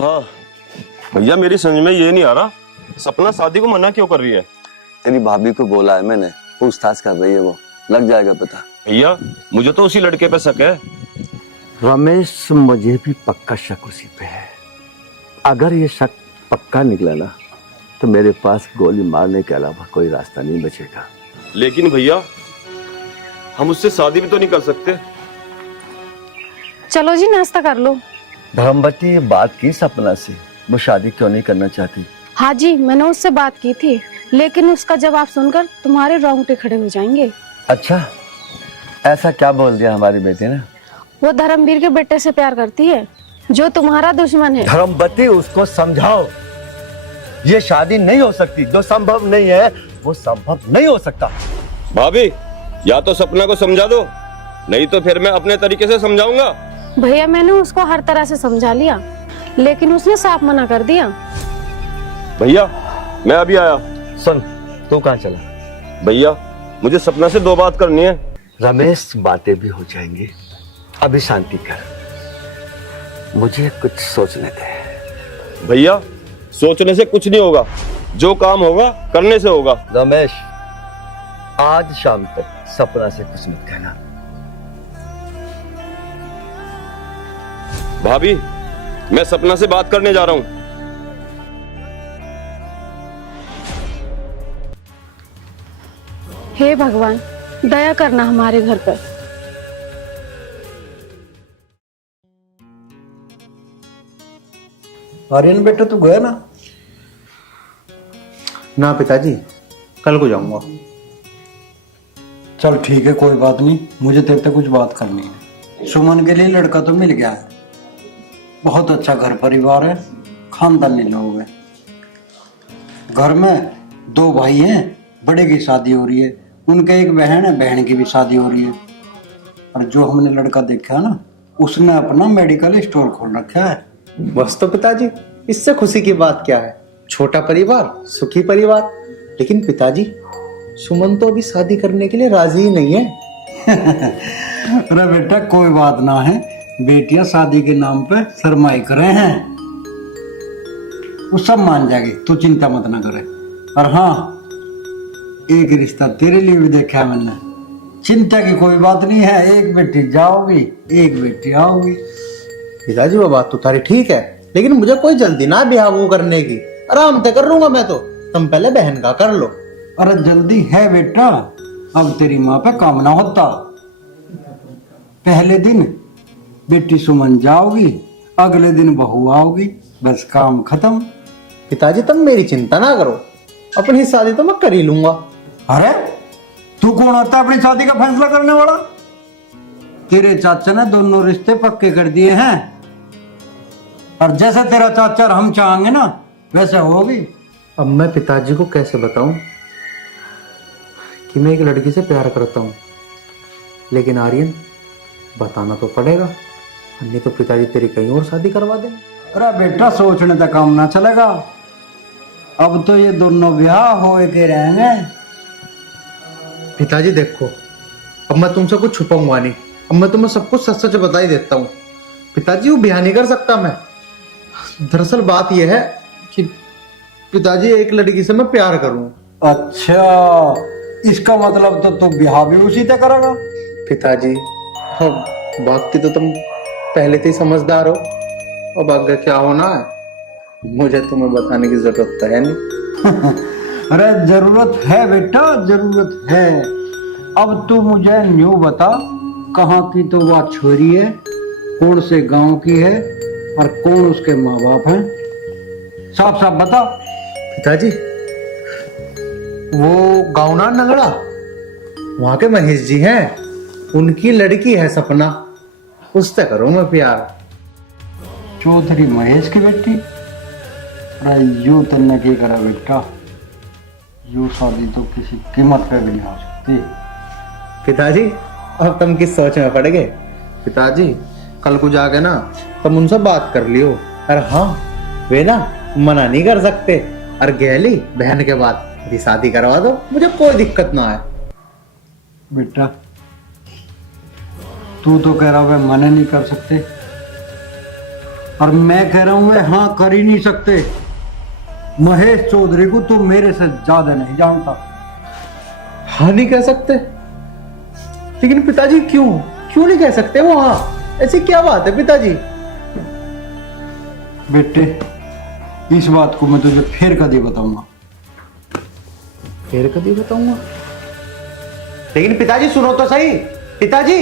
हाँ भैया, मेरी समझ में ये नहीं आ रहा, सपना शादी को मना क्यों कर रही है? तेरी भाभी को बोला है मैंने, पूछताछ कर रही है, वो लग जाएगा पता। भैया, मुझे तो उसी लड़के पे शक है। रमेश, मुझे भी पक्का शक उसी पे है। अगर ये शक पक्का निकला ना तो मेरे पास गोली मारने के अलावा कोई रास्ता नहीं बचेगा। लेकिन भैया, हम उससे शादी भी तो नहीं कर सकते। चलो जी नाश्ता कर लो। धर्मवती ये बात की सपना से, वो शादी क्यों नहीं करना चाहती? हाँ जी, मैंने उससे बात की थी, लेकिन उसका जवाब सुनकर तुम्हारे रोंगटे खड़े हो जाएंगे। अच्छा, ऐसा क्या बोल दिया हमारी बेटी ने? वो धर्मवीर के बेटे से प्यार करती है, जो तुम्हारा दुश्मन है। धर्मवती, उसको समझाओ, ये शादी नहीं हो सकती। जो संभव नहीं है वो संभव नहीं हो सकता। भाभी, या तो सपना को समझा दो, नहीं तो फिर मैं अपने तरीके से समझाऊंगा। भैया, मैंने उसको हर तरह से समझा लिया, लेकिन उसने साफ मना कर दिया। भैया, मैं अभी आया। सुन, तू कहाँ चला? भैया, मुझे सपना से 2 बात करनी है। रमेश, बातें भी हो जाएंगी, अभी शांति कर, मुझे कुछ सोचने दे। भैया, सोचने से कुछ नहीं होगा, जो काम होगा करने से होगा। रमेश, आज शाम तक सपना से कुछ मत कहना। भाभी, मैं सपना से बात करने जा रहा हूँ। हे भगवान, दया करना हमारे घर पर। आर्यन बेटा, तू गया ना? ना पिताजी, कल को जाऊंगा। चल ठीक है, कोई बात नहीं, मुझे तेरे से कुछ बात करनी है। सुमन के लिए लड़का तो मिल गया है, बहुत अच्छा घर परिवार है, खानदानी लोग हैं। घर में 2 भाई हैं, बड़े की शादी हो रही है, उनके एक बहन है, बहन की भी शादी हो रही है। और जो हमने लड़का देखा है ना, उसने अपना मेडिकल स्टोर खोल रखा है। बस तो पिताजी, इससे खुशी की बात क्या है? छोटा परिवार, सुखी परिवार। लेकिन पिताजी, सुमन तो अभी शादी करने के लिए राजी ही नहीं है। अरे बेटा, कोई बात ना है, बेटियां शादी के नाम पे सरमाई करे हैं, वो सब मान जाएगी, तू चिंता मत ना करे। और हाँ, एक रिश्ता तेरे लिए भी देखा है मैंने, चिंता की कोई बात नहीं है। एक बेटी जाओगी, एक बेटी आओगी। पिताजी, वो बात तो तारी ठीक है, लेकिन मुझे कोई जल्दी ना ब्याह वो करने की, आराम से कर लूंगा मैं तो। तुम पहले बहन का कर लो। अरे जल्दी है बेटा, अब तेरी माँ पे काम ना होता। पहले दिन बेटी सुमन जाओगी, अगले दिन बहू आओगी, बस काम खत्म। पिताजी, तुम मेरी चिंता ना करो, अपनी शादी तो मैं कर ही लूंगा। अरे तू कौन होता है अपनी शादी का फैसला करने वाला? तेरे चाचा ने दोनों रिश्ते पक्के कर दिए हैं, और जैसे तेरा चाचा और हम चाहेंगे ना, वैसे होगी। अब मैं पिताजी को कैसे बताऊं कि मैं एक लड़की से प्यार करता हूं? लेकिन आर्यन, बताना तो पड़ेगा, नहीं तो पिताजी तेरी कहीं और शादी करवा देंगे। अरे बेटा, सोचने तक काम ना चलेगा, अब तो ये दोनों ब्याह हो के रहेंगे। पिताजी देखो, अब मैं तुमसे कुछ छुपाऊंगा नहीं, अब मैं तुम्हें सब कुछ सच सच बता ही देता हूँ। पिताजी, वो ब्याह नहीं कर सकता मैं। दरअसल बात यह है कि पिताजी, एक लड़की से मैं प्यार करूं। अच्छा, इसका मतलब तो तू ब्याह भी उसी से करेगा? पिताजी, हाँ, बात की तो तुम पहले से ही समझदार हो, अब आगे क्या होना है मुझे तुम्हें बताने की जरूरत है नहीं। अरे जरूरत है बेटा, जरूरत है। अब तू मुझे न्यू बता, कहाँ की तो वह छोरी है कौन से गांव की है और कौन उसके माँ बाप हैं? साफ साफ बता। पिताजी, वो गाँव ना नगड़ा, वहां के महेश जी हैं, उनकी लड़की है सपना, उससे करो मैं प्यार। चौधरी महेश की बेटी? अरे यूं तन्ने की करा बेटा, यूं शादी तो किसी कीमत पे भी नहीं हो सकती। पिताजी, अब तुम किस सोच में पड़ गए? पिताजी, कल को जाके ना तुम उनसे बात कर लियो। अरे हाँ, वे ना मना नहीं कर सकते, और गहली बहन के बाद मेरी शादी करवा दो, मुझे कोई दिक्कत ना है। बेटा तू तो कह रहा है मना नहीं कर सकते, और मैं कह रहा हूं वे हाँ कर ही नहीं सकते। महेश चौधरी को तू मेरे से ज्यादा नहीं जानता। हाँ नहीं कह सकते? लेकिन पिताजी क्यों क्यों नहीं कह सकते वो हाँ? ऐसी क्या बात है पिताजी? बेटे इस बात को मैं तुझे फिर कभी बताऊंगा। फिर कभी बताऊंगा? लेकिन पिताजी सुनो तो सही। पिताजी,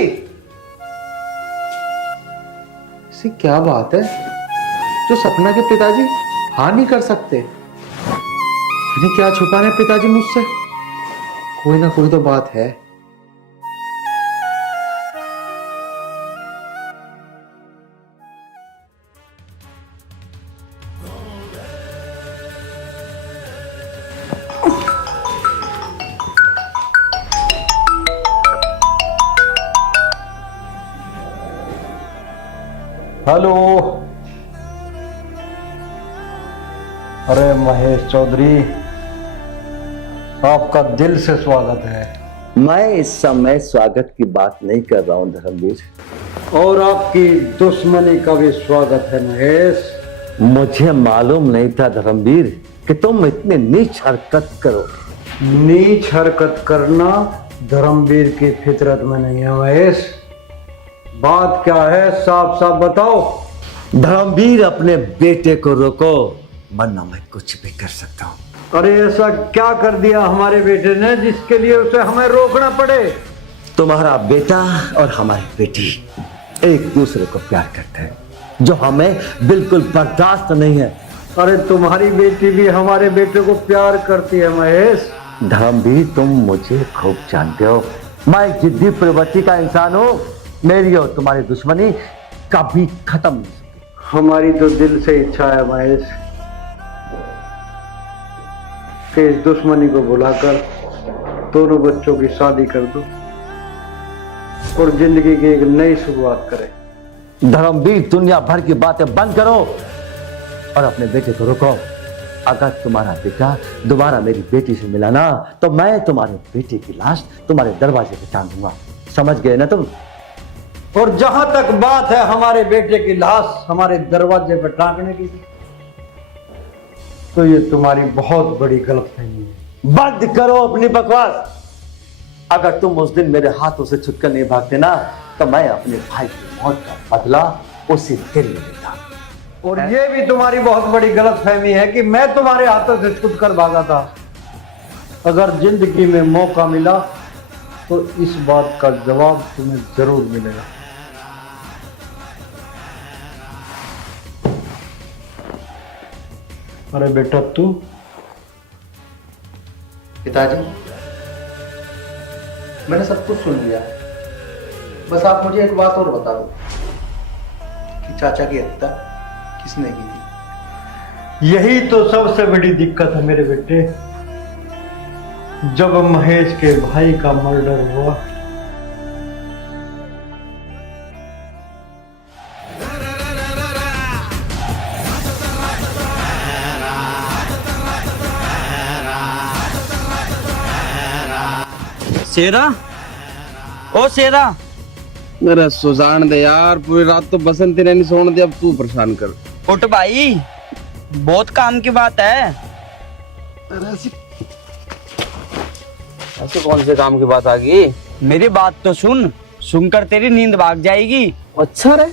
ऐसी क्या बात है जो सपना के पिताजी हाँ नहीं कर सकते? क्या छुपा रहे पिताजी मुझसे? कोई ना कोई तो बात है। हेलो। अरे महेश चौधरी, आपका दिल से स्वागत है। मैं इस समय स्वागत की बात नहीं कर रहा हूं धर्मवीर, और आपकी दुश्मनी का भी स्वागत है महेश। मुझे मालूम नहीं था धर्मवीर कि तुम इतनी नीच हरकत करो। नीच हरकत करना धर्मवीर की फितरत में नहीं है महेश। बात क्या है साफ साफ बताओ। धर्मवीर, अपने बेटे को रोको, वरना मैं कुछ भी कर सकता हूँ। अरे ऐसा क्या कर दिया हमारे बेटे ने जिसके लिए उसे हमें रोकना पड़े? तुम्हारा बेटा और हमारी बेटी एक दूसरे को प्यार करते हैं, जो हमें बिल्कुल बर्दाश्त नहीं है। अरे तुम्हारी बेटी भी हमारे बेटे को प्यार करती है महेश। धर्मवीर, तुम मुझे खूब जानते हो, मैं जिद्दी प्रवृत्ति का इंसान हूँ। मेरी और तुम्हारी दुश्मनी कभी खत्म नहीं होगी। हमारी तो दिल से इच्छा है महेश कि इस दुश्मनी को बुलाकर दोनों बच्चों की शादी कर दो और जिंदगी की एक नई शुरुआत करें। धर्मवीर, दुनिया भर की बातें बंद करो और अपने बेटे को रोको। अगर तुम्हारा बेटा दोबारा मेरी बेटी से मिला ना, तो मैं तुम्हारे बेटे की लाश तुम्हारे दरवाजे पे टांग दूंगा। समझ गए ना तुम? और जहां तक बात है हमारे बेटे की लाश हमारे दरवाजे पर टांगने की, तो ये तुम्हारी बहुत बड़ी गलतफहमी है। बंद करो अपनी बकवास। अगर तुम उस दिन मेरे हाथों से छुटकर नहीं भागते ना, तो मैं अपने भाई की मौत का बदला उसी दिन ले लेता। और ये भी तुम्हारी बहुत बड़ी गलतफहमी है कि मैं तुम्हारे हाथों से छूटकर भागा था। अगर जिंदगी में मौका मिला तो इस बात का जवाब तुम्हें जरूर मिलेगा। अरे बेटा तू? पिताजी, मैंने सब कुछ सुन लिया है, बस आप मुझे एक बात और बता दो कि चाचा की हत्या किसने की थी? यही तो सबसे बड़ी दिक्कत है मेरे बेटे। जब महेश के भाई का मर्डर हुआ, शेरा, ओ शेरा, मेरा सुजान दे यार, पूरी रात तो बसंती ने नहीं सोने दे, अब तू परेशान कर। उठ भाई, बहुत काम की बात है। ऐसे कौन से काम की बात आ गई? मेरी बात तो सुन, सुनकर तेरी नींद भाग जाएगी। अच्छा रे,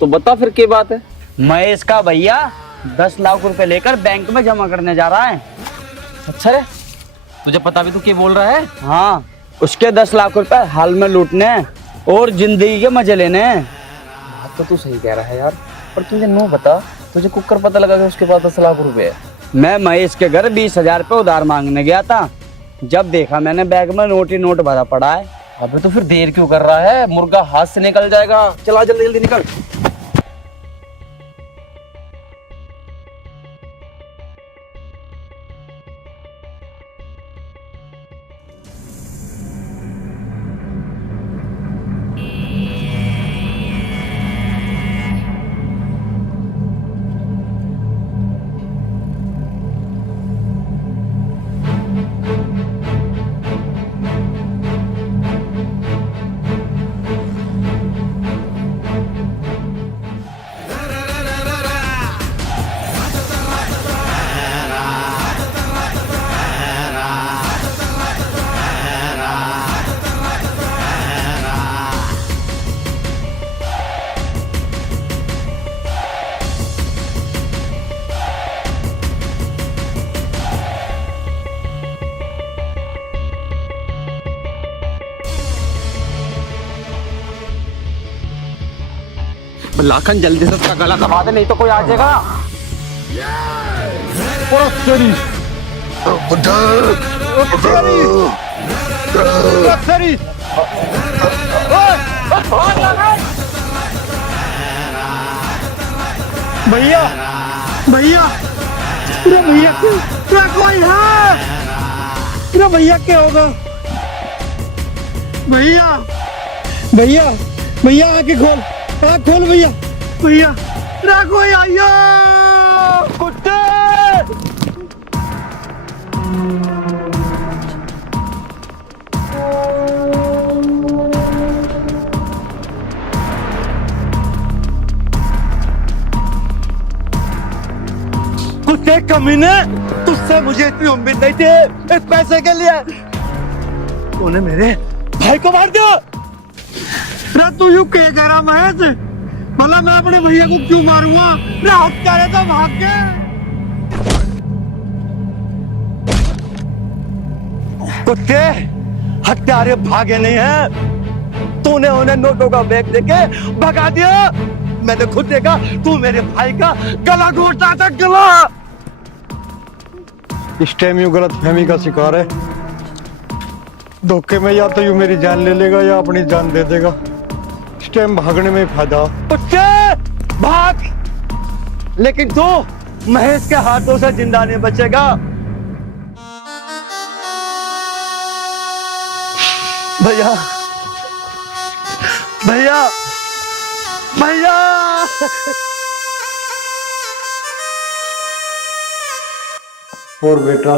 तो बता फिर क्या बात है? महेश का भैया 10 लाख रुपए लेकर बैंक में जमा करने जा रहा है। अच्छा रे, तुझे पता भी तू क्या बोल रहा है? हाँ, उसके 10 लाख रुपए हाल में लूटने और जिंदगी के मजे लेने। तो तू सही कह रहा है यार, पर तुझे नो बता, तुझे कुकर पता लगा कि उसके पास 10 लाख रुपए है। मैं महेश के घर 20,000 रुपये उधार मांगने गया था, जब देखा मैंने बैग में नोट ही नोट भरा पड़ा है। अबे तो फिर देर क्यों कर रहा है, मुर्गा हाथ से निकल जाएगा। चला जल्दी जल्दी निकल। लाखन जल्दी से उसका गला दबा दे, नहीं तो कोई आ जाएगा। भैया भैया, अरे भैया क्या कोई है? अरे भैया क्या होगा? भैया भैया भैया आके खोल, आँख खोल भैया। भैया अरे कोई आया, कुत्ते। कुत्ते कमीने, तुझसे मुझे इतनी उम्मीद नहीं थी इस पैसे के लिए। तूने मेरे भाई को मार दिया। अरे तू यूं क्या कह रहा महेश? भला मैं अपने भैया को क्यों मारूंगा? हत्यारे तो भाग गए। कुत्ते, हत्यारे भागे नहीं हैं। तूने उन्हें नोटों का बैग देके भगा दिया। मैंने खुद देखा, तू मेरे भाई का गला घोटता था, गला। इस टाइम यूं गलत फहमी का शिकार है। धोखे में या तो यूं मेरी जान ले लेगा या अपनी जान दे देगा। इस टाइम भागने में फायदा। कुत्ते भाग, लेकिन तू महेश के हाथों से जिंदा नहीं बचेगा। भैया भैया भैया, और बेटा,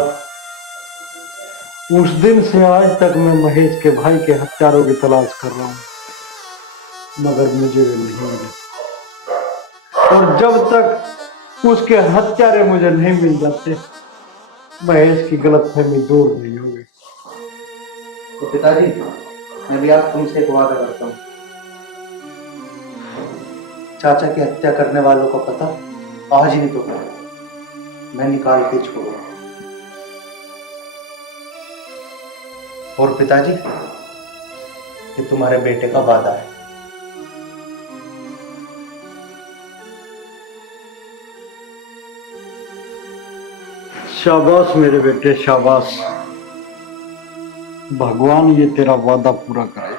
उस दिन से आज तक मैं महेश के भाई के हत्यारों की तलाश कर रहा हूं, मगर मुझे वे नहीं मिले। और जब तक उसके हत्यारे मुझे नहीं मिल जाते, महेश की गलतफहमी दूर नहीं होगी। तो पिताजी, मैं भी आज तुमसे एक वादा करता हूँ। चाचा की हत्या करने वालों का पता आज ही नहीं तो कल मैं निकाल के छोड़ूंगा। और पिताजी, ये तुम्हारे बेटे का वादा है। शाबाश मेरे बेटे, शाबाश। भगवान ये तेरा वादा पूरा करे।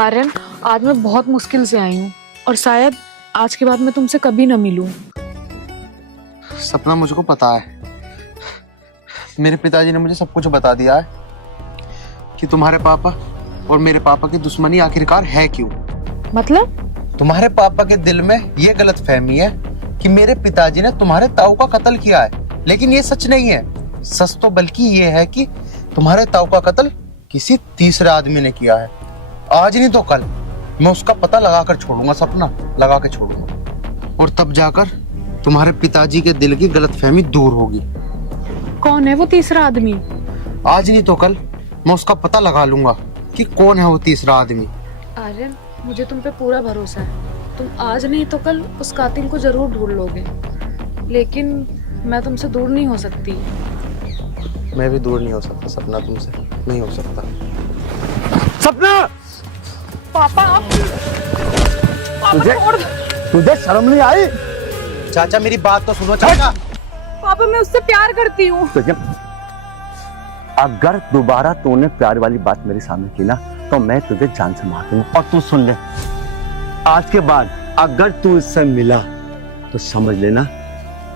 आर्यन, आज मैं बहुत मुश्किल से आई हूँ और शायद आज के बाद मैं तुमसे कभी न मिलूं। सपना, मुझको पता है, मेरे पिताजी ने मुझे सब कुछ बता दिया है कि तुम्हारे पापा और मेरे पापा की दुश्मनी आखिरकार है क्यों। मतलब? तुम्हारे पापा के दिल में ये गलत फहमी है कि मेरे पिताजी ने तुम्हारे ताऊ का कत्ल किया है, लेकिन ये सच नहीं है। सच तो बल्कि ये है कि तुम्हारे ताऊ का कत्ल किसी तीसरे आदमी ने किया है। आज नहीं तो कल मैं उसका पता लगा कर छोड़ूंगा, सपना, लगा के छोड़ूंगा। और तब जाकर तुम्हारे पिताजी के दिल की गलतफहमी दूर होगी। कौन है वो तीसरा आदमी? आज नहीं तो कल मैं उसका पता लगा लूंगा कि कौन है वो तीसरा आदमी। आर्यन, मुझे तुम पे पूरा भरोसा है। तुम आज नहीं तो कल उस कातिल को जरूर ढूंढ लोगे, लेकिन मैं तुमसे दूर नहीं हो सकती। मैं भी दूर नहीं हो सकता सपना, तुमसे नहीं हो सकता। सपना, पापा तुझे छोड़ दो। तुझे शर्म नहीं आई? चाचा मेरी बात तो सुनो चाचा। पापा मैं उससे प्यार करती हूँ। तुझे अगर दोबारा तूने प्यार वाली बात मेरे सामने की ना तो मैं तुझे जान से मार दूंगा। और तू सुन ले, आज के बाद अगर तू इससे मिला तो समझ लेना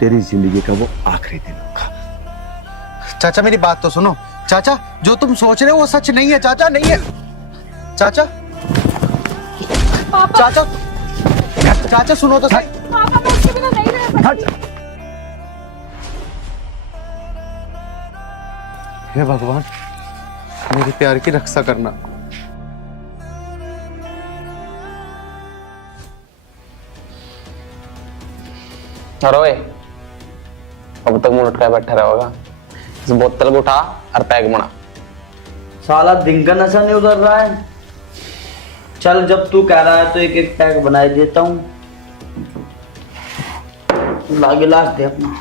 तेरी जिंदगी का वो आखिरी दिन होगा। चाचा मेरी बात तो सुनो। चाचा जो तुम सोच रहे हो वो सच नहीं है चाचा, नहीं है चाचा। पापा चाचा चाचा सुनो तो सही। पापा मैं उसके बिना नहीं रह सकती। हे भगवान मेरे प्यार की रक्षा करना। अरे अब तक मुंह लटकाए बैठा रहेगा। इस बोतल को उठा और पैक बना। साला दिन का नशा नहीं उतर रहा है। चल जब तू कह रहा है तो एक एक पैक बना देता हूँ। ला गिलास दे अपना।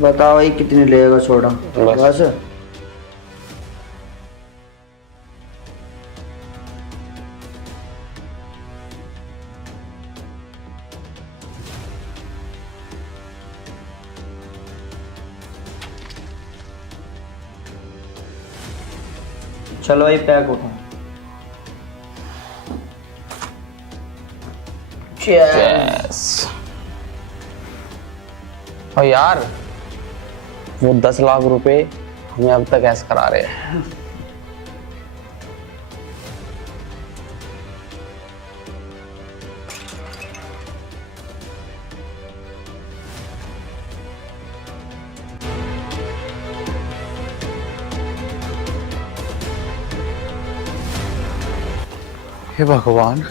बताओ ये कितनी लेगा छोड़ा? बस चलो ये पैक उठा। Yes. और यार वो 10 लाख रुपए हमें अब तक ऐसे करा रहे हैं। हे भगवान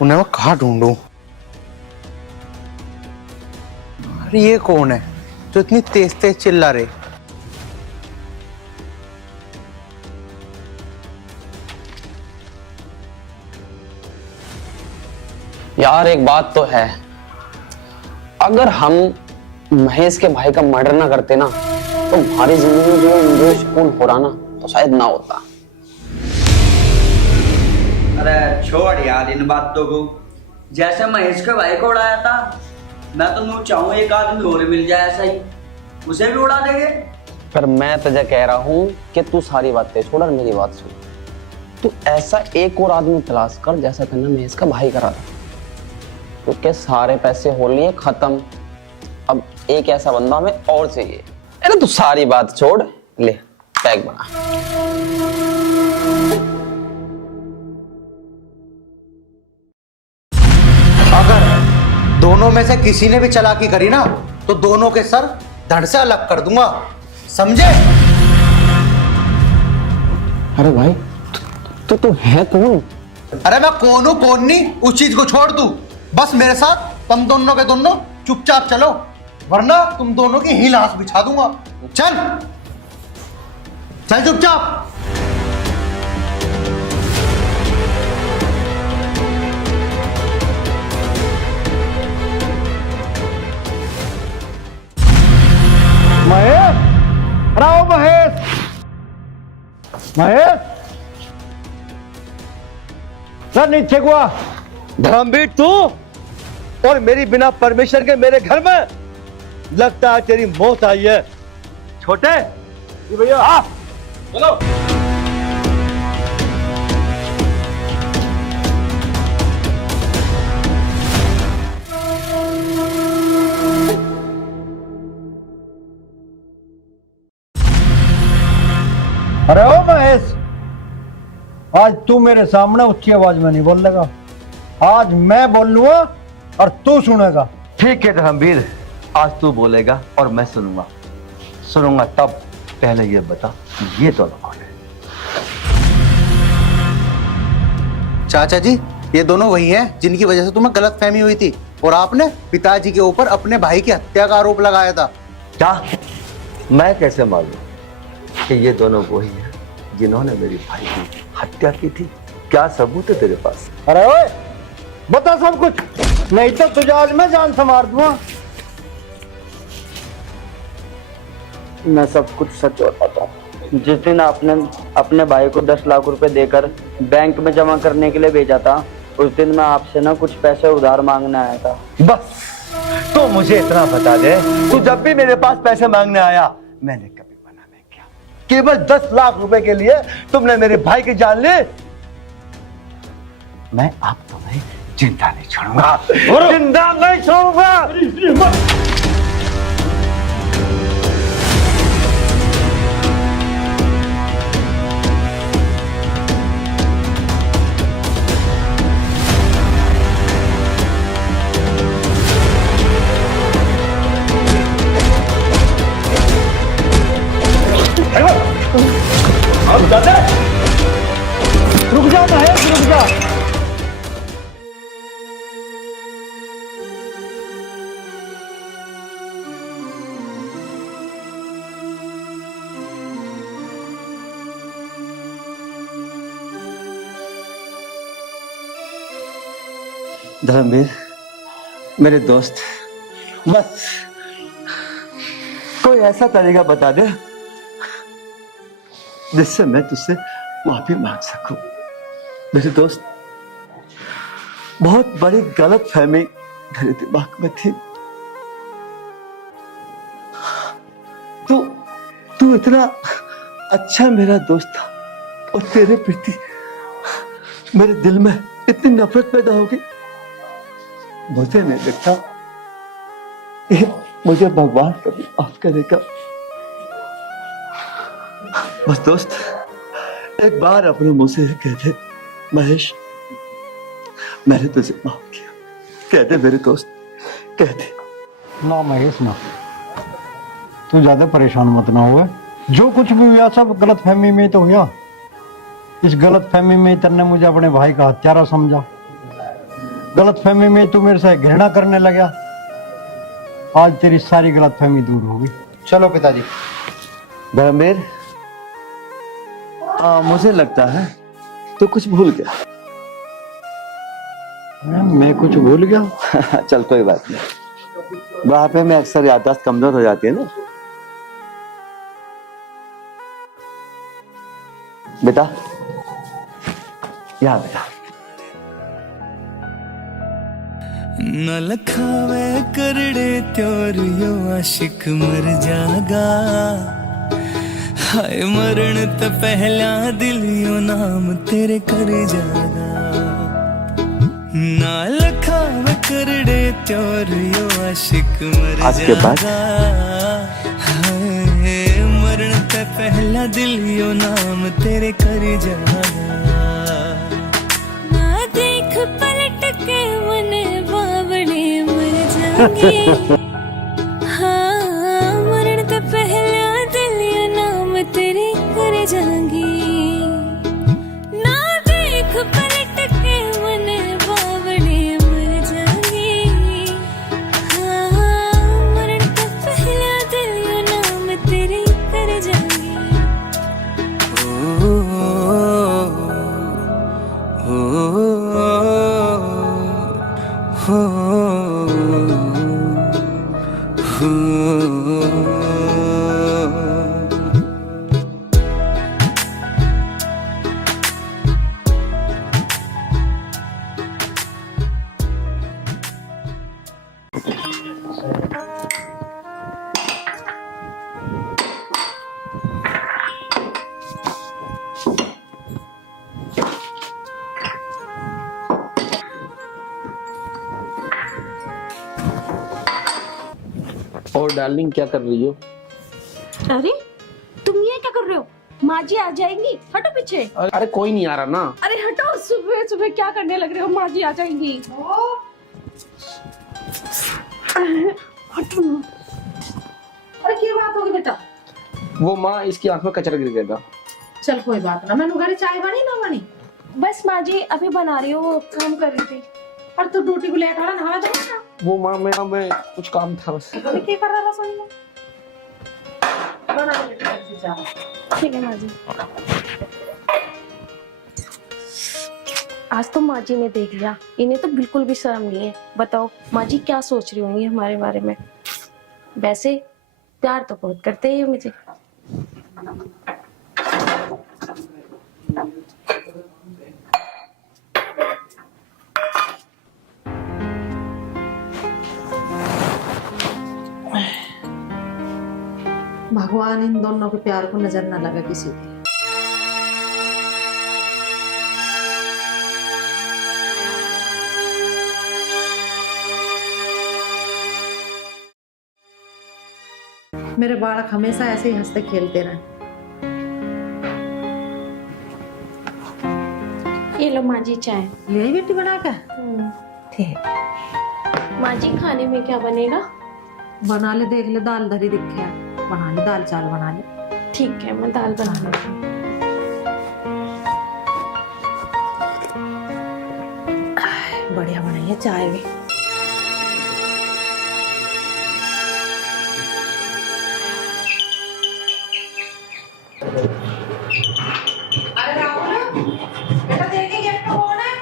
उन्हें मैं कहाँ ढूंढूं? अरे ये कौन है जो इतनी तेज तेज चिल्ला रहे? यार एक बात तो है, अगर हम महेश के भाई का मर्डर ना करते ना तो हमारी जिंदगी में जो सुकून हो रहा ना तो शायद ना होता। अरे छोड़ यार इन बातों को। जैसे महेश के भाई को उड़ाया था, मैं तो नू चाहूँ एक आदमी और मिल जाए ऐसा ही, उसे भी उड़ा देंगे। पर मैं तुझे कह रहा हूँ कि तू सारी बातें छोड़ और मेरी बात सुन। तू ऐसा एक और आदमी तलाश कर जैसा करना महेश का भाई करा था, क्योंकि सारे पैसे हो लिए खत्म। अब एक ऐसा बंदा हमें और चाहिए। अरे तू सारी बात छोड़, ले पैक बना। अगर दोनों में से किसी ने भी चालाकी करी ना तो दोनों के सर धड़ से अलग कर दूंगा, समझे? अरे भाई तू है कौन? अरे मैं कौन हूं कौन नहीं उस चीज को छोड़ तू, बस मेरे साथ तुम दोनों के दोनों चुपचाप चलो, वरना तुम दोनों की ही लाश बिछा दूंगा। चल चल चुपचाप। महेश, राव महेश, महेश, सर नीचे को आ। धर्मवीर तू और मेरी बिना परमिशन के मेरे घर में, लगता है तेरी मौत आई है। छोटे जी भैया आ चलो। अरे ओ महेश, आज तू मेरे सामने ऊंची आवाज में नहीं बोल लगा, आज मैं बोल लूंगा और तू सुनेगा। ठीक है धर्मवीर, आज तू बोलेगा और मैं सुनूंगा। सुनूंगा तब, पहले ये बता ये दोनों कौन है? चाचा जी ये दोनों वही हैं जिनकी वजह से तुम्हें गलतफहमी हुई थी और आपने पिताजी के ऊपर अपने भाई की हत्या का आरोप लगाया था। क्या? मैं कैसे मालूम कि ये दोनों वही हैं जिन्होंने मेरी भाई की हत्या की थी? क्या सबूत है तेरे पास? अरे ओए, बता सब कुछ, नहीं तो तुझे आज मैं जान से मार दूंगा। मैं सब कुछ सच बताता हूँ। जिस दिन आपने अपने भाई को 10 लाख रुपए देकर बैंक में जमा करने के लिए भेजा था, उस दिन मैं आपसे ना कुछ पैसे उधार मांगने आया था। बस तो मुझे इतना बता दे, तू जब भी मेरे पास पैसे मांगने आया मैंने कभी मना नहीं किया। केवल 10 लाख रुपए के लिए तुमने मेरे भाई की जान ली। मैं अब तुम्हें जिंदा नहीं छोड़ूंगा, जिंदा नहीं छोड़ूंगा। रुक जा महेश, रुक जा। धर्मवीर, मेरे दोस्त, बस कोई ऐसा तरीका बता दे जिससे मैं तुझसे माफी मांग सकूं। मेरे दोस्त, बहुत बड़ी गलतफहमी मेरे दिमाग में थी। तू इतना अच्छा मेरा दोस्त था और तेरे प्रति मेरे दिल में इतनी नफरत पैदा होगी, मुझे नहीं लगता कि मुझे भगवान कभी माफ करेगा। बस दोस्त, एक बार अपने मुंह से कह दे, महेश मैंने तुझे माफ किया। कह दे मेरे दोस्त, कह दे। ना महेश ना, तू ज्यादा परेशान मत ना हुए। जो कुछ भी हुआ सब गलतफहमी में तो हुआ। इस गलतफहमी में तेरे ने मुझे अपने भाई का हत्यारा समझा। गलतफहमी में तू मेरे से घृणा करने लगा। आज तेरी सारी गलतफहमी दूर होगी। चलो पिताजी। धर्मवीर, मुझे लगता है तू कुछ भूल गया। मैं कुछ भूल गया? चल कोई बात नहीं, बुढ़ापे में अक्सर याददाश्त कमजोर हो जाती है ना। बेटा, यहाँ बेटा। न लखावे करड़े त्योर यो आशिक मर जागा, हाय मरण तो पहला दिल यो नाम तेरे कर जागा। ना लखावे करड़े त्योर यो आशिक मर जागा, हाय मरण तो पहला दिल यो नाम तेरे कर जागा। ना देख पलट के मने बावड़े मर जाएंगे। हाँ, मरण तो पहला दिल या नाम तेरे कर जाएंगी। ना देख पलट के मने बावड़े मर जाएंगी। हाँ, मरण तो पहला दिल या नाम तेरे कर जाएंगी। और डार्लिंग क्या कर रही हो? अरे तुम ये क्या कर रहे हो? माँ जी आ जाएंगी, हटो पीछे। अरे कोई नहीं आ रहा ना। अरे हटो, सुबह सुबह क्या करने लग रहे हो? माँ जी आ जाएंगी। हटो ना। अरे क्या बात होगी बेटा? वो माँ, इसकी आंख में कचरा गिर गया था। चल कोई बात ना, मैंने घरे चाय बनी ना बनी? बस माँ जी अभी बना रही हूँ, काम कर रही थी। और तू ड्यूटी को लेट हो रहा, नहा जाएगा। वो माँ मैं कुछ काम था बस। अभी क्या कर रहा रसोई में? बना ले सब्जी चावल। ठीक है माँ जी। आज तो माँ जी ने देख लिया, इन्हें तो बिल्कुल भी शर्म नहीं है। बताओ माँ जी क्या सोच रही होंगी हमारे बारे में। वैसे प्यार तो बहुत करते हैं ये मुझे। भगवान इन दोनों के प्यार को नजर न लगे किसी की। मेरे बालक हमेशा ऐसे ही हंसते खेलते रहे। ये लो माँ जी चाय। ले बेटी बना के। ठीक। माँ जी खाने में क्या बनेगा? बना ले, देख ले, दाल धरी दिखे है। बना ले, दाल चावल बना ले। ठीक है मैं दाल बना लेती हूँ। बढ़िया बनाई है चाय भी। अरे राहुल, बेटा देखिए गेट पे कौन है?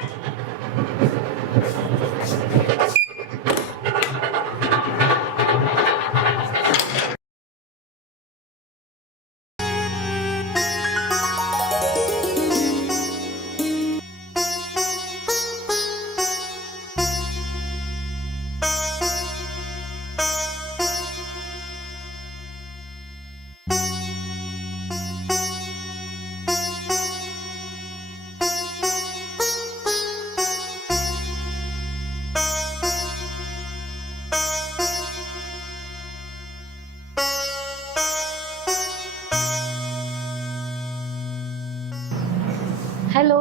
Hello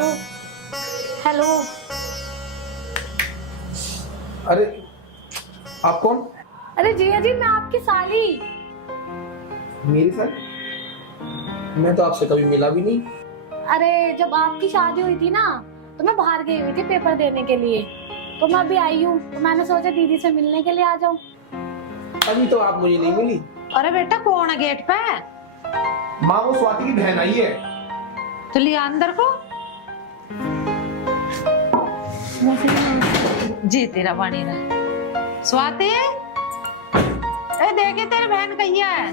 hello. अरे आप कौन? अरे जिया जी मैं आपकी साली। मेरी सर? मैं तो आपसे कभी मिला भी नहीं। अरे जब आपकी शादी हुई थी ना तो मैं बाहर गई हुई थी पेपर देने के लिए, तो मैं अभी आई हूँ, तो मैंने सोचा दीदी से मिलने के लिए आ जाऊँ। अभी तो आप मुझे नहीं मिली। अरे बेटा कौन है गेट पे? माँ वो स्वाति की बहन आई है। तो लिया अंदर को। जी तेरा वाणी रहा। स्वाति, ए देखे तेरी बहन कहिया है।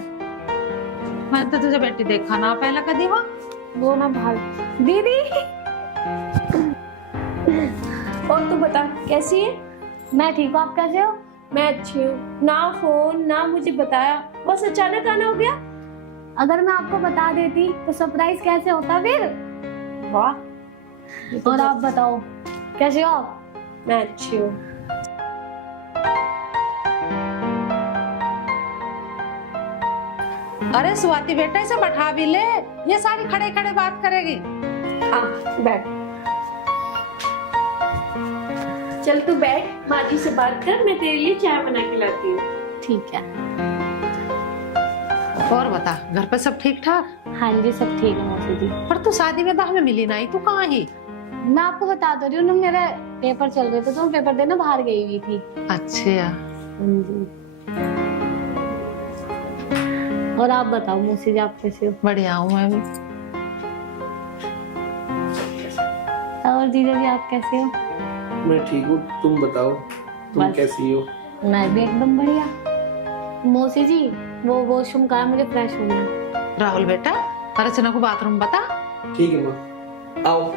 मैं तो तुझे बेटी देखा ना पहले कदी वो ना भाग। दीदी और तू बता कैसी है? मैं ठीक हूँ, आप कैसे हो? मैं अच्छी हूँ। ना फोन ना मुझे बताया, बस अचानक आना हो गया। अगर मैं आपको बता देती तो सरप्राइज कैसे होता फिर। वाह। और आप बताओ कैसे हो आप? मैं अच्छी हूँ। अरे स्वाति बेटा इसे बैठा भी ले, ये सारी खड़े खड़े बात करेगी। हाँ बैठ। चल तू बैठ, माँ जी से बात कर, मैं तेरे लिए चाय बना के लाती हूँ। ठीक है। और बता घर पे सब ठीक ठाक? हाँ जी सब ठीक है मौसी जी। पर तू शादी में तो हमें मिली नहीं, तू कहाँ ही? मैं आपको बता दो रही हूँ, मेरे पेपर चल रहे थे तो मैं पेपर देने बाहर गई हुई थी। अच्छा। और आप बताओ मौसी जी आप कैसे हो? बढ़िया हूँ मैं भी। और जीजा जी आप कैसे हो? मैं ठीक हूँ, तुम बताओ तुम बस। कैसी हो? मैं भी एकदम बढ़िया। मौसी जी वो वॉशरूम का है, मुझे फ्रेश होना है। राहुल बेटा अर्चना को बाथरूम बता। ठीक है माँ, आओ।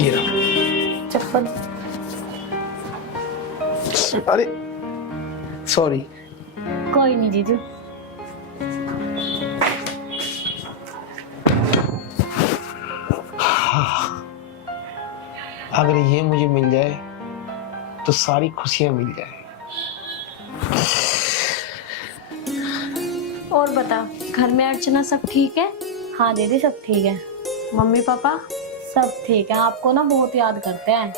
ये रहा। चप्पल। अरे सॉरी। कोई नहीं जीजू। अगर ये मुझे मिल जाए तो सारी खुशियां मिल जाए। और बता घर में अर्चना सब ठीक है? हाँ दीदी सब ठीक है। Mummy papa? सब ठीक है, आपको ना बहुत याद करते हैं।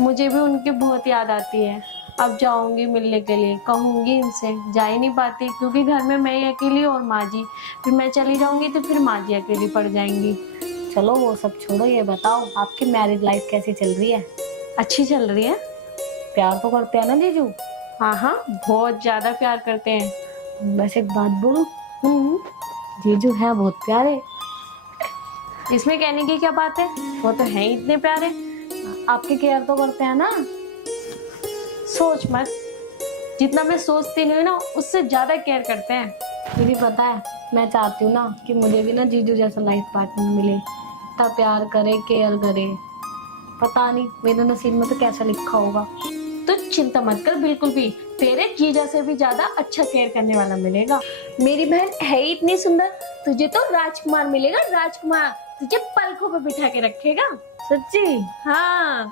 मुझे भी उनकी बहुत याद आती है। अब जाऊंगी मिलने के लिए, कहूंगी इनसे, जा ही नहीं पाती क्योंकि घर में मैं ही अकेली और माँ जी। फिर मैं चली जाऊंगी तो फिर माँ जी अकेली पड़ जाएंगी। चलो वो सब छोड़ो, ये बताओ आपकी मैरिज लाइफ कैसी चल रही है? अच्छी चल रही है। प्यार तो करते हैं ना जीजू? हाँ हाँ, बहुत ज्यादा प्यार करते हैं। वैसे एक बात बोलूं, जीजू है बहुत प्यारे। इसमें कहने की क्या बात है, वो तो है ही इतने प्यारे। आपकी केयर तो करते हैं ना? सोच मत, जितना मैं सोचती नहीं हूँ ना उससे ज्यादा केयर करते हैं। दीदी पता है, मैं चाहती हूँ ना कि मुझे भी ना जीजू जैसा लाइफ पार्टनर मिले, इतना प्यार करे, केयर करे। पता नहीं मेरे नसीब में तो कैसा लिखा होगा। तो चिंता मत कर, बिल्कुल भी तेरे जीजा से भी ज्यादा अच्छा केयर करने वाला मिलेगा। मेरी बहन है ही इतनी सुंदर, तुझे तो राजकुमार मिलेगा, राजकुमार। तुझे पलकों पे बिठा के रखेगा। सच्ची? हाँ,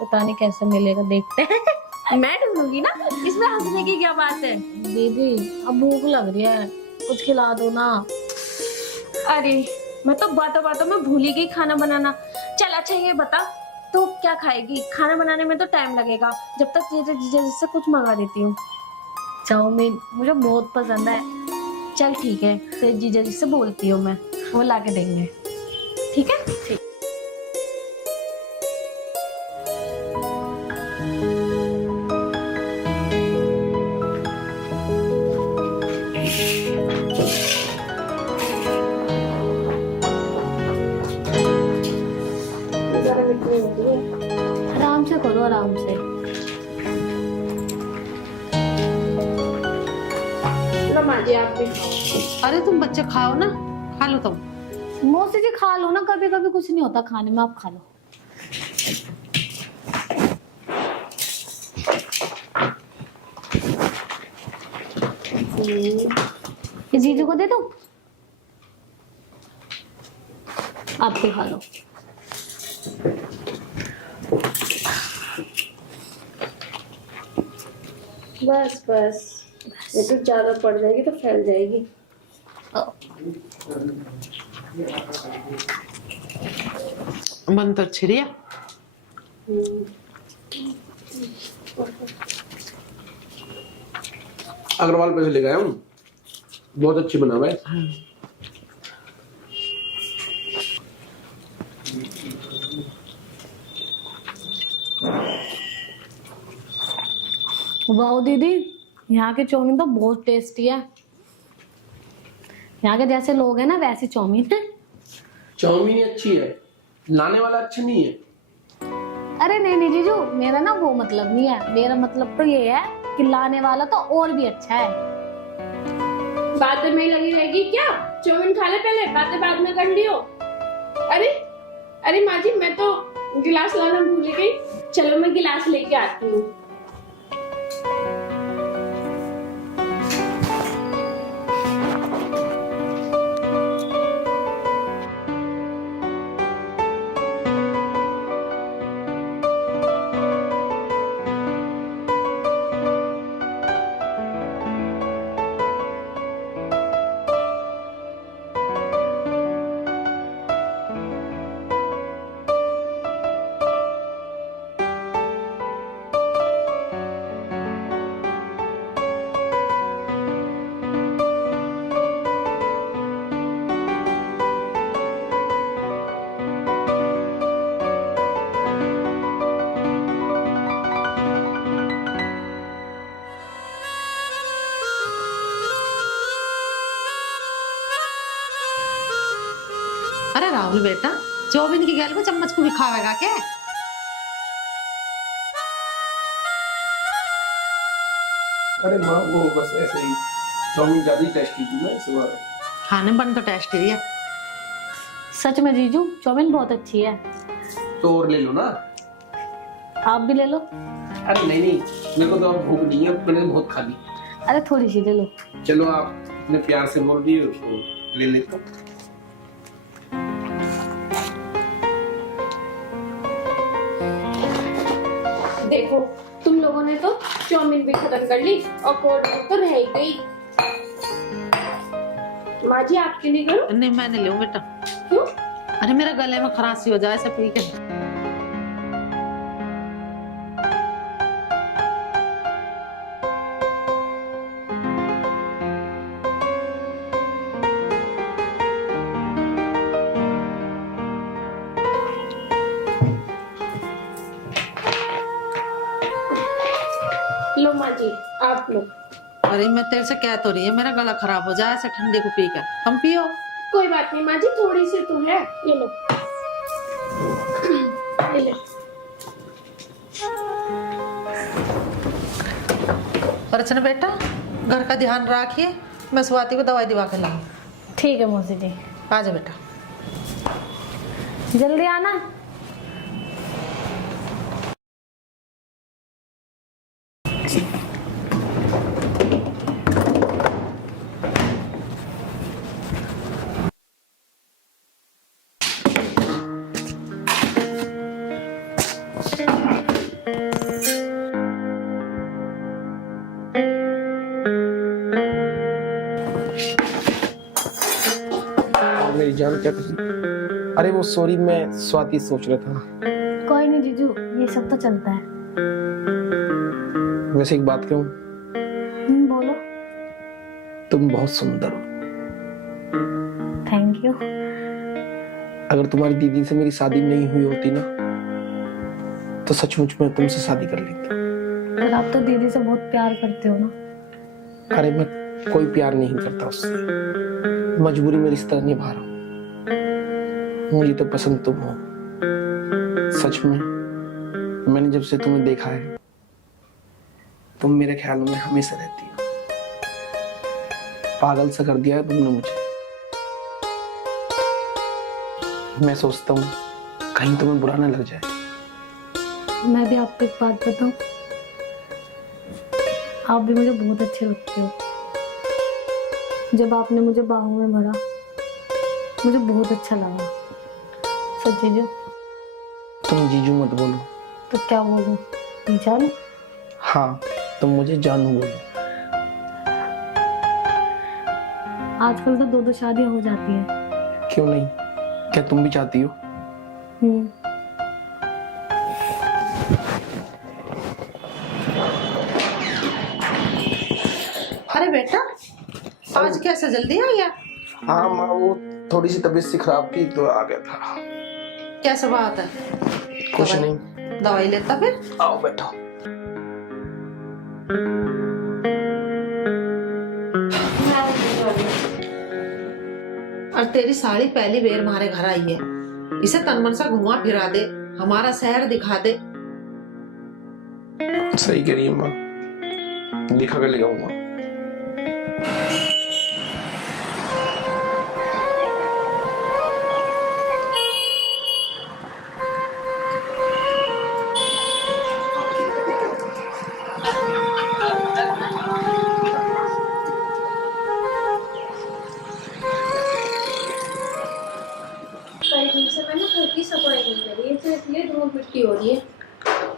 पता नहीं कैसे मिलेगा, देखते हैं। मैं ढूंढूंगी ना, इसमें हंसने की क्या बात है। दीदी अब भूख लग रही है, कुछ खिला दो ना। अरे मैं तो बातों बातों में भूल ही गई खाना बनाना। चल अच्छा ये बता, तो क्या खाएगी? खाना बनाने में तो टाइम लगेगा, जब तक जीजा जीजा से कुछ मंगा देती हूँ। चाउमीन मुझे बहुत पसंद है। चल ठीक है, तेरे जीजा जी से बोलती हूँ मैं, वो ला के देंगे। ठीक है? ठीक। आराम से करो, आराम से। माजी आप भी खाओ। अरे तुम बच्चे खाओ ना, खा लो तुम। मौसी जी खा लो ना, कभी कभी कुछ नहीं होता खाने में, आप खा लो। ये जीजू को दे दो, आप भी खा लो। बस बस, ये तो ज्यादा पड़ जाएगी तो फैल जाएगी। मन तो अच्छी रही है। अग्रवाल पैसे ले गया हूँ, बहुत अच्छी बना हुआ है। वाह दीदी, यहाँ के चाउमीन तो बहुत टेस्टी है। यहाँ के जैसे लोग हैं ना वैसी चाउमीन है। चाउमीन अच्छी है, लाने वाला अच्छा नहीं है। अरे नहीं नहीं जीजू, मेरा ना वो मतलब नहीं है। मेरा मतलब तो ये है कि लाने वाला तो और भी अच्छा है। बातें में लगी रहेगी क्या? चाउमीन खा ले पहले, बातें बाद में कर लियो। अरे अरे माँ जी, मैं तो गिलास लाना भूल गई। चलो मैं गिलास लेके आती हूँ। अरे राहुल बेटा, चाउमीन की गैल को चम्मच को भी खावेगा क्या? अरे माँ, वो बस ऐसे ही चाउमीन ज्यादा ही टेस्टी थी ना इस बार। खाने बन तो टेस्टी है। सच में जीजू, चाउमीन बहुत अच्छी है। तो और ले लो ना। आप भी ले लो। अरे नहीं नहीं, मेरे को तो अब भूख नहीं है, मैंने बहुत खा ली। अरे थोड़ी सी ले लो। चलो आप इतने प्यार से बोल दिए तो ले लेता हूँ। देखो, तुम लोगों ने तो चाउमीन भी खत्म कर ली और कोल्ड ड्रिंक तो रह ही गई। माँ जी आपके लिए करो? नहीं मैं नहीं लूं बेटा। क्यों? अरे मेरे गले में खराशी हो जाए ऐसे पी के। लो माँ जी, आप लो। अरे मैं तेरे से कह तो रही है, मेरा गला खराब हो जाए ऐसे ठंडे को पी कर, तुम पियो। कोई बात नहीं माँ जी, थोड़ी सी तो है, ये लो। ये ले। अर्चना बेटा, घर का ध्यान रखिए, मैं स्वाति को दवाई दिवा के लाऊं। ठीक है मौसी जी, आ जा बेटा। जल्दी आना। मेरी जान क्या कही? अरे वो सॉरी, मैं स्वाति सोच रहा था। कोई नहीं जीजू, ये सब तो चलता है। वैसे एक बात कहूँ, बोलो। तुम बहुत सुंदर हो। Thank you. अगर तुम्हारी दीदी से मेरी शादी नहीं हुई होती ना, तो सचमुच में तुमसे शादी कर लेती। पर आप तो दीदी से बहुत प्यार करते हो ना। अरे मैं कोई प्यार नहीं करता उससे, मजबूरी में रिश्ता निभा रहा हूँ। मुझे तो पसंद तुम हो। सच में मैंने जब से तुम्हें देखा है, तुम मेरे ख्यालों में हमेशा रहती हो। पागल सा कर दिया है तुमने मुझे। मैं सोचता हूँ कहीं तुम्हें बुरा ना लग जाए। मैं भी आपको एक बात बताऊं, आप भी मुझे बहुत अच्छे लगते हो। जब आपने मुझे बाहों में भरा, मुझे बहुत अच्छा लगा। सच जीजू? तुम जीजू मत बोलो। तो क्या बोलूं? जानू? हाँ, तुम मुझे जानू बोलो। आजकल तो 2-2 शादियां हो जाती है। क्यों नहीं? क्या तुम भी चाहती हो? अरे बेटा, आज कैसे जल्दी आ गया? हाँ माँ, वो थोड़ी सी तबीयत सी खराब थी तो आ गया था। कैसा बात है? कुछ नहीं। दवाई लेता फिर? आओ बैठो। और तेरी साड़ी पहली बेर हमारे घर आई है, इसे तन मन सा घुमा फिरा दे, हमारा शहर दिखा दे। सही कह रही है माँ, दिखा कर ले आऊंगा। हो रही है।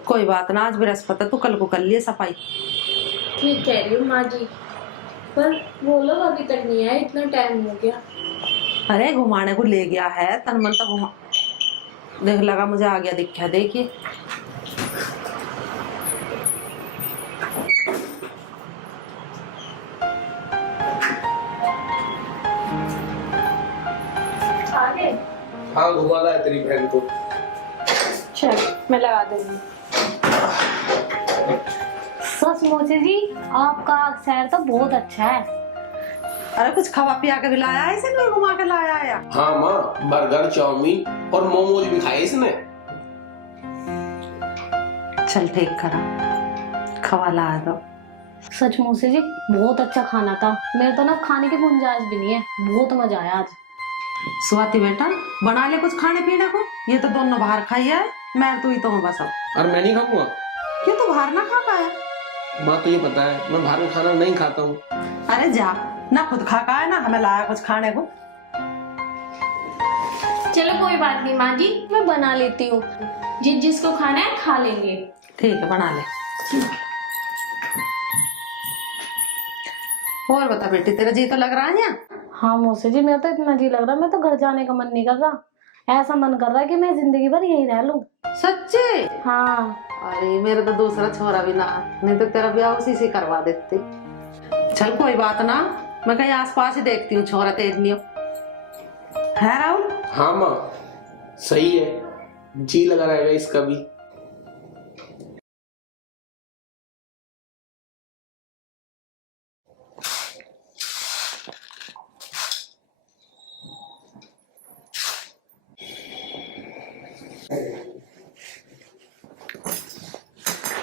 कोई बात ना, आज बृहस्पति, तू कल को कर लिए सफाई। ठीक कह रही हूँ माँ जी, पर वो लोग अभी तक नहीं आए, इतना टाइम हो गया। अरे घुमाने को ले गया है, तन मन तक घुमा। देख लगा मुझे आ गया, दिखा। देखिए आगे। हाँ, घुमाना है तेरी बहन को। चल मैं लगा दूंगी। सच मोची जी, आपका शहर तो बहुत अच्छा है। अरे कुछ खवा पिया के भी लाया है इसे, कोई घुमा के लाया है? हाँ माँ, बर्गर, चाउमीन और मोमोज भी खाए इसने। चल ठीक करा, खवा लाया तो। सच मोची जी, बहुत अच्छा खाना था। मेरे तो ना खाने की गुंजाइश भी नहीं है, बहुत मजा आया आज। स्वाति बेटा, बना ले कुछ खाने पीने को, ये तो दोनों बाहर खाई है, मैं तू ही तो हूँ बस। अब और मैं नहीं खाऊंगा। ये तो बाहर ना खा पाया। माँ तो ये पता है मैं बाहर का खाना नहीं खाता हूँ। अरे जा ना, खुद खा का है ना हमें लाया कुछ खाने को। चलो कोई बात नहीं माँ जी, मैं बना लेती हूँ, जिसको खाना है खा लेंगे। ठीक है, बना ले। और बता बेटी, तेरा जी तो लग रहा है यहाँ? हाँ मौसी जी, मेरा तो इतना जी लग रहा है, मैं तो घर जाने का मन नहीं कर रहा। ऐसा मन कर रहा है कि मैं जिंदगी भर यहीं रह लूं। सच्चे? हाँ। अरे मेरा तो दूसरा छोरा भी ना, नहीं तो तेरा ब्याह उसी से करवा देते। चल कोई बात ना, मैं कहीं आसपास ही देखती हूँ छोरा तेरी है राहुल। हाँ माँ, सही है, जी लगा रहेगा इसका भी।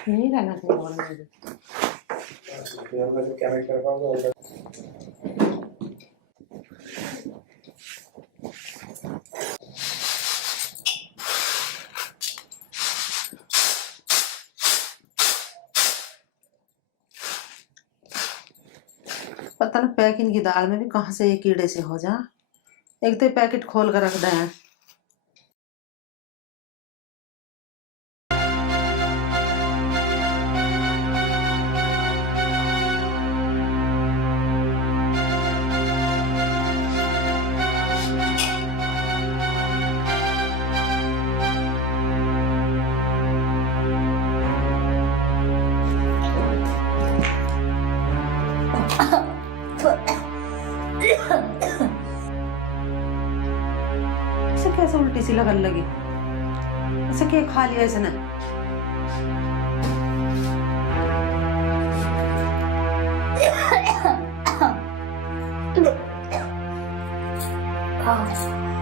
नहीं रहना चाहिए बोलने में। पता ना पैकिंग की दाल में भी कहाँ से ये कीड़े से हो जा। एक तो पैकेट खोल कर रख दे हैं। इसे कैसे उल्टी सी लगन लगी? इसे क्या खा लिया इसने?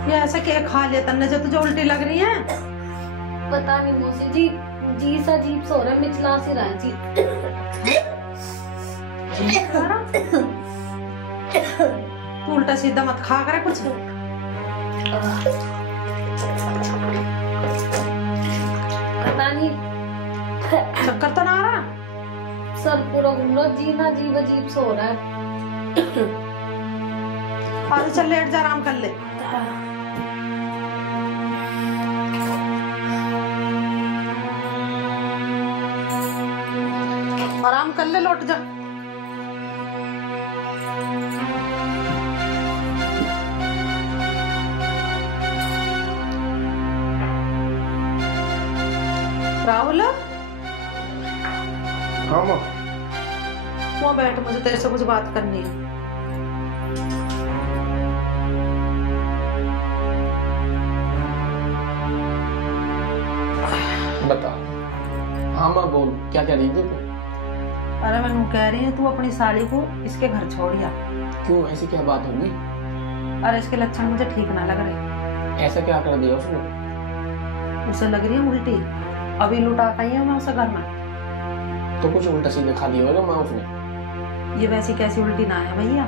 ये ऐसे क्या खा लिया तन्ने जो तुझे उल्टी लग रही है? पता नहीं मौसी जी, जी सा अजीब सा हो रहा है, मिचला सी रहा है जी। तू उल्टा सीधा मत खा करे कुछ। पता नहीं चक्कर तो ना आ रहा? सर पूरा घूम रहा, जी ना अजीब अजीब सा हो रहा है। और चल लेट जा, आराम कर ले। आराम कर ले, लौट जा। राहुल, हाँ माँ। वहाँ बैठ, मुझे तेरे से कुछ बात करनी है। बता। हाँ माँ बोल, क्या कह रही थी तू? अरे मैं कह रही हूँ तू अपनी साली को इसके घर छोड़ या। क्यों, ऐसी क्या बात होगी? अरे इसके लक्षण मुझे ठीक ना लग रहे। ऐसा क्या कर दिया उसने? उसे लग रही है उल्टी। अभी लुटा पाई हूँ मैं उसे घर में। तो कुछ उल्टा सीधे खा लिया होगा माँ उसने। ये वैसी कैसी उल्टी ना है भैया।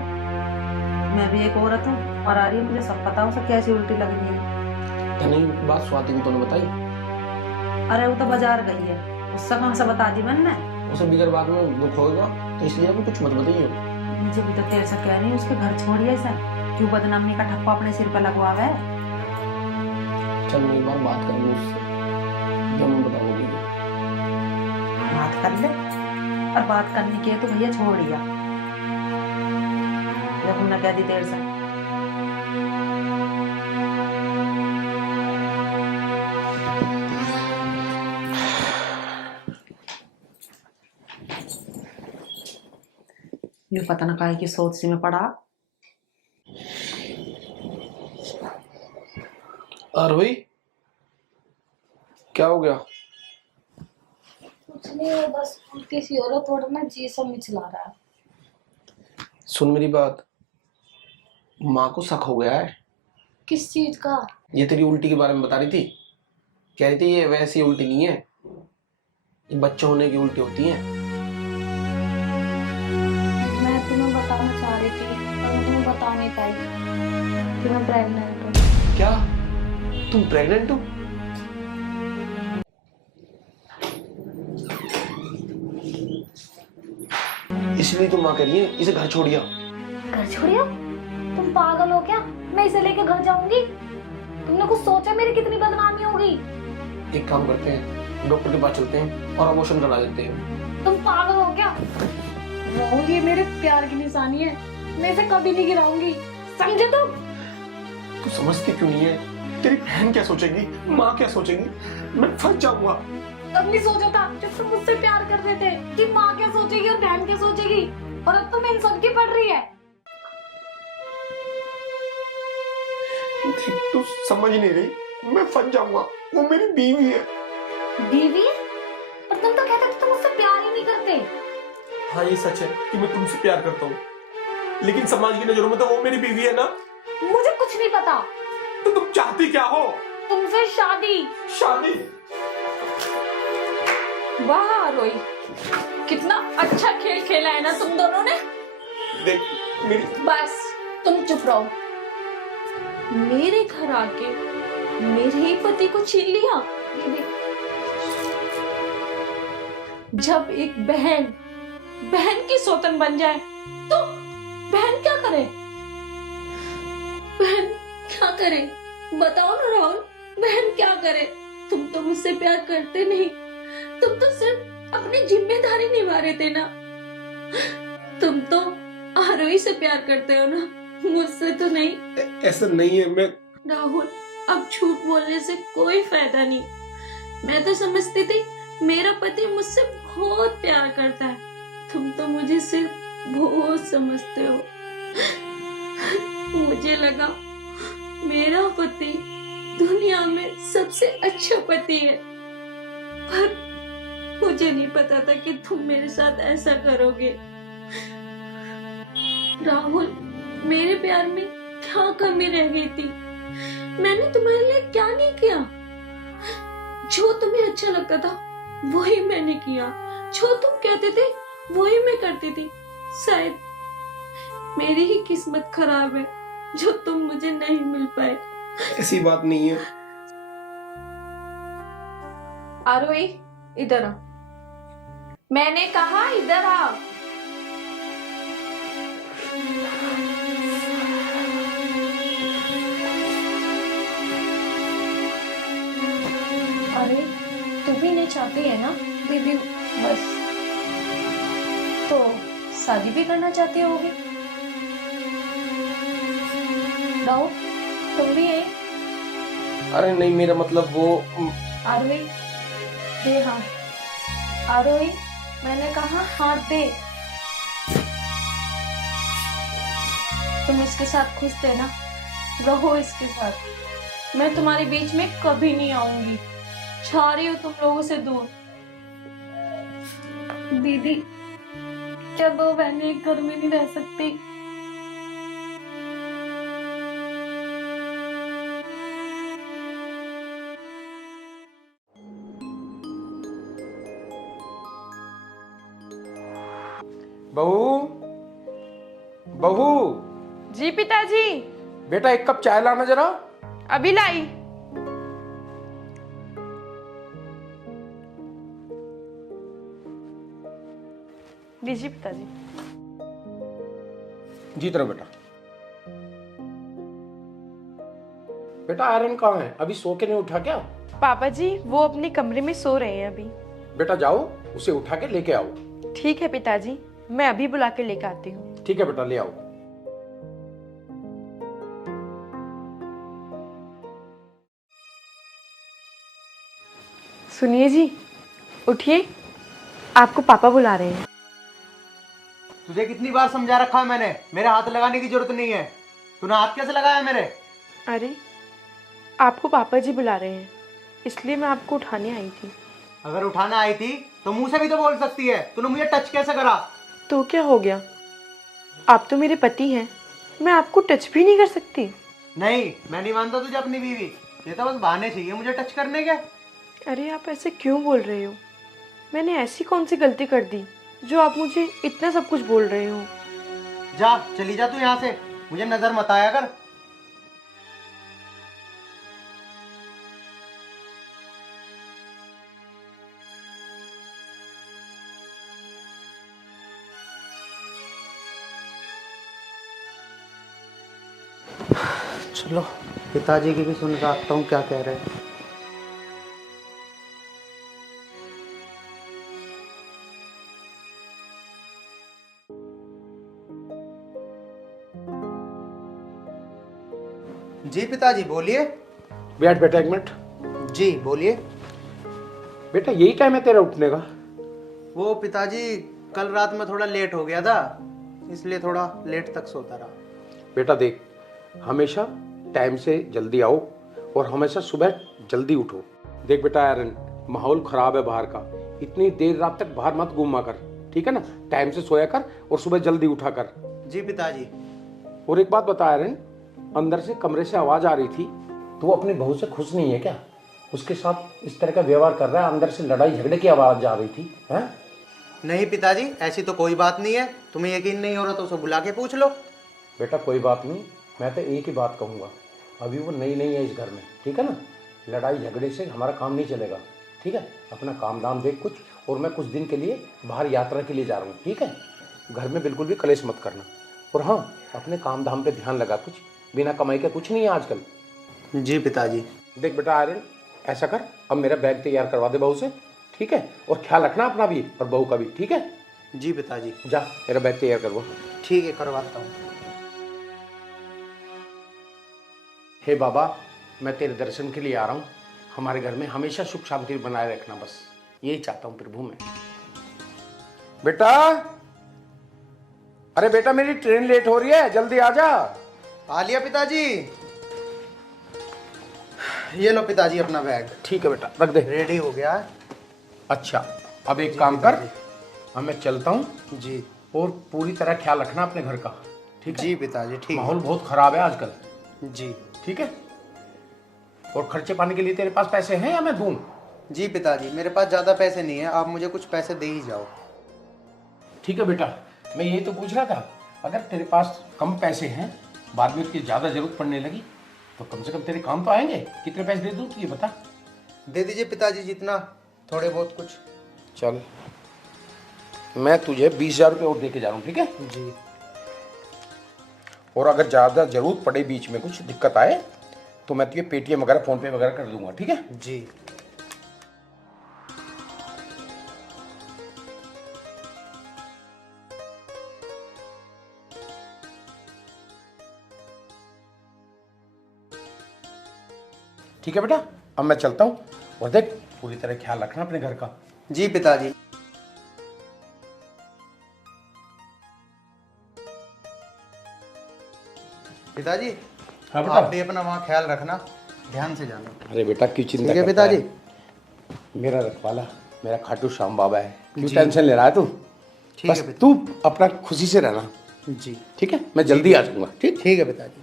मैं भी एक औरत हूँ और आ रही हूँ, मुझे सब पता उसे कैसी उल्टी लग रही है। तनी बात स्वाति को तूने बताई? अरे वो तो बाजार गई है, उससे कहाँ से बता दी मैंने। उसे बिगर बात में दुख होगा तो इसलिए अभी कुछ मत बताइए। मुझे भी तो तेरे से कह रही, उसके घर छोड़िए इसे। क्यों बदनामी का ठप्पा अपने सिर पे लगवावे? चल मैं एक बार बात करूंगी उससे, जो मैं बताऊंगी। बात कर ले, और बात करने की है तो भैया छोड़िया। देखो ना क्या दी देर से। ये पता ना काहे की सोच सी में पड़ा। आरोही, क्या हो गया? कुछ नहीं, वो बस उल्टी सी हो रहा, थोड़ा ना जी सा मिचला रहा है। सुन मेरी बात, माँ को शक हो गया है। किस चीज का? ये तेरी उल्टी के बारे में बता रही थी। कह रही थी ये वैसी उल्टी नहीं है, ये बच्चे होने की उल्टी होती है। मैं तुम्हें बताना चाह रही थी पर मैं तुम्हें बता नहीं पाई कि मैं प्रेग्नेंट हूँ। क्या तुम प्रेग्नेंट हो? इसलिए तो माँ कह रही है इसे घर छोड़िया। घर छोड़िया? तुम पागल हो क्या? मैं इसे लेके घर जाऊंगी? तुमने कुछ सोचा मेरी कितनी बदनामी होगी? एक काम करते हैं, डॉक्टर के पास चलते हैं और अबॉर्शन करा देते हैं। तुम पागल हो क्या? वो ये मेरे प्यार की निशानी है, मैं इसे कभी नहीं गिराऊंगी, समझे तुम? तू समझती क्यों नहीं है? तेरी बहन क्या सोचेगी, माँ क्या सोचेगी? मैं फंस जाऊंगा। तब नहीं सोचा था जब तुम मुझसे प्यार करते थे कि माँ क्या सोचेगी और बहन क्या सोचेगी, और अब तुम इन सबकी पड़ रही है। तू समझ नहीं रही, मैं फंस जाऊंगा। वो मेरी बीवी है। बीवी? पर तुम तो कहते थे तुम मुझसे प्यार ही नहीं करते। हाँ ये सच है कि मैं तुमसे प्यार करता हूँ, लेकिन समाज की नजरों में तो वो मेरी बीवी है ना। मुझे कुछ नहीं पता। तो तुम चाहती क्या हो? तुमसे शादी। शादी? वाह रोई, कितना अच्छा खेल खेला है ना तुम दोनों ने। देख मेरी, बस तुम चुप रहो। मेरे घर आके मेरे ही पति को छीन लिया। ये देख, जब एक बहन की सौतन बन जाए तो बहन क्या करे? बहन क्या करे बताओ ना राहुल, बहन क्या करे? तुम तो मुझसे प्यार करते नहीं, तुम तो सिर्फ अपनी जिम्मेदारी निभा रहे थे ना। तुम तो आरोही से प्यार करते हो ना, मुझसे तो नहीं। ऐसा नहीं है। मैं राहुल, अब झूठ बोलने से कोई फायदा नहीं। मैं तो समझती थी मेरा पति मुझसे बहुत प्यार करता है, तुम तो मुझे सिर्फ बहुत समझते हो। मुझे लगा मेरा पति दुनिया में सबसे अच्छा पति है, पर मुझे नहीं पता था कि तुम मेरे साथ ऐसा करोगे। राहुल, मेरे प्यार में क्या कमी रह गई थी? मैंने तुम्हारे लिए क्या नहीं किया? जो तुम्हें अच्छा लगता था वही मैंने किया, जो तुम कहते थे वही मैं करती थी। शायद मेरी ही किस्मत खराब है जो तुम मुझे नहीं मिल पाए। ऐसी बात नहीं है। आरोही, इधर आ। मैंने कहा इधर आ। अरे तू भी नहीं चाहती है ना दीदी? बस तो शादी भी करना चाहती होगी। राहुल, तुम भी है? अरे नहीं, मेरा मतलब वो। आरोही दे हाथ। आरोही, मैंने कहा हाथ दे। तुम इसके साथ खुश थे ना, रहो इसके साथ। मैं तुम्हारे बीच में कभी नहीं आऊंगी, चाह रही हूँ तुम लोगों से दूर। दीदी, क्या दो बहनें एक घर में नहीं रह सकती? बहू, बहू। जी पिताजी। बेटा एक कप चाय लाना जरा। अभी लाई। लीजिए पिताजी। जीत रहो बेटा। बेटा आयरन कहाँ है? अभी सो के नहीं उठा क्या? पापा जी वो अपने कमरे में सो रहे हैं अभी। बेटा जाओ, उसे उठा के लेके आओ। ठीक है पिताजी, मैं अभी बुला के लेकर आती हूँ। ठीक है बेटा, ले आओ। सुनिए जी, उठिए, आपको पापा बुला रहे हैं। तुझे कितनी बार समझा रखा है मैंने, मेरे हाथ लगाने की जरूरत नहीं है। तूने हाथ कैसे लगाया मेरे? अरे आपको पापा जी बुला रहे हैं, इसलिए मैं आपको उठाने आई थी। अगर उठाना आई थी तो मुंह से भी तो बोल सकती है। तूने मुझे टच कैसे करा? तो क्या हो गया, आप तो मेरे पति हैं, मैं आपको टच भी नहीं कर सकती। नहीं, मैं नहीं मानता तुझे अपनी बीवी। ये तो बस बहाने चाहिए मुझे टच करने के। अरे आप ऐसे क्यों बोल रहे हो? मैंने ऐसी कौन सी गलती कर दी जो आप मुझे इतना सब कुछ बोल रहे हो? जा, चली जा तू यहाँ से, मुझे नजर मत आया कर। चलो, पिताजी की भी सुन रखता हूँ क्या कह रहे हैं। जी पिताजी बोलिए। बैठ बेटा एक मिनट। जी बोलिए। बेटा यही टाइम है तेरा उठने का? वो पिताजी कल रात में थोड़ा लेट हो गया था, इसलिए थोड़ा लेट तक सोता रहा। बेटा देख, हमेशा टाइम से जल्दी आओ और हमेशा सुबह जल्दी उठो। देख बेटा आयरन, माहौल खराब है बाहर का, इतनी देर रात तक बाहर मत घूमा कर, ठीक है ना? टाइम से सोया कर और सुबह जल्दी उठा कर। जी पिताजी। और एक बात बता आयरन, अंदर से कमरे से आवाज आ रही थी, तो वो अपनी बहू से खुश नहीं है क्या? उसके साथ इस तरह का व्यवहार कर रहा है, अंदर से लड़ाई झगड़े की आवाज जा रही थी। हैं? नहीं पिताजी, ऐसी तो कोई बात नहीं है। तुम्हें यकीन नहीं हो रहा तो उसे बुला के पूछ लो। बेटा कोई बात नहीं, मैं तो एक ही बात कहूँगा, अभी वो नई नई है इस घर में, ठीक है ना। लड़ाई झगड़े से हमारा काम नहीं चलेगा, ठीक है। अपना काम धाम देख कुछ, और मैं कुछ दिन के लिए बाहर यात्रा के लिए जा रहा हूँ, ठीक है। घर में बिल्कुल भी कलेश मत करना, और हाँ अपने काम धाम पे ध्यान लगा, कुछ बिना कमाई का कुछ नहीं है आजकल। जी पिताजी। देख बेटा आर्यन, ऐसा कर, अब मेरा बैग तैयार करवा दे बहू से, ठीक है, और ख्याल रखना अपना भी और बहू का भी, ठीक है। जी पिताजी। जा मेरा बैग तैयार करवा। ठीक है, करवाता हूँ। हे बाबा, मैं तेरे दर्शन के लिए आ रहा हूँ, हमारे घर में हमेशा सुख शांति बनाए रखना, बस यही चाहता हूँ प्रभु मैं। बेटा, अरे बेटा मेरी ट्रेन लेट हो रही है, जल्दी आ जा। आ लिया पिताजी। ये लो पिताजी अपना बैग। ठीक है बेटा, रख दे। रेडी हो गया है। अच्छा, अब एक काम कर, अब मैं चलता हूँ जी, और पूरी तरह ख्याल रखना अपने घर का, ठीक है। जी पिताजी, ठीक। माहौल बहुत खराब है आजकल। जी ठीक है, और खर्चे पाने के लिए तेरे पास पैसे हैं या मैं दूं? जी पिताजी, मेरे पास ज्यादा पैसे नहीं है, आप मुझे कुछ पैसे दे ही जाओ। ठीक है बेटा, मैं यही तो पूछ रहा था, अगर तेरे पास कम पैसे हैं, बाद में उसकी ज्यादा जरूरत पड़ने लगी तो कम से कम तेरे काम तो आएंगे। कितने पैसे दे दूं तू ये बता। दे दीजिए पिताजी, जितना, थोड़े बहुत कुछ। चल, मैं तुझे 20,000 रुपये और दे के जा रहा हूँ, ठीक है जी। और अगर ज्यादा जरूरत पड़े, बीच में कुछ दिक्कत आए, तो मैं तुझे पेटीएम वगैरह फोन पे वगैरह कर दूंगा, ठीक है जी। ठीक है बेटा, अब मैं चलता हूँ, और देख पूरी तरह ख्याल रखना अपने घर का। जी पिताजी। पिताजी, हाँ बेटा। आप भी अपना वहाँ ख्याल रखना, ध्यान से जाना। अरे बेटा क्यों चिंता ठीक है करता पिताजी। मेरा रखवाला मेरा खाटू श्याम बाबा है, क्यों टेंशन ले रहा है तू। ठीक बस है तू अपना खुशी से रहना, जी। ठीक है। मैं जल्दी आ जाऊंगा, ठीक। ठीक है पिताजी।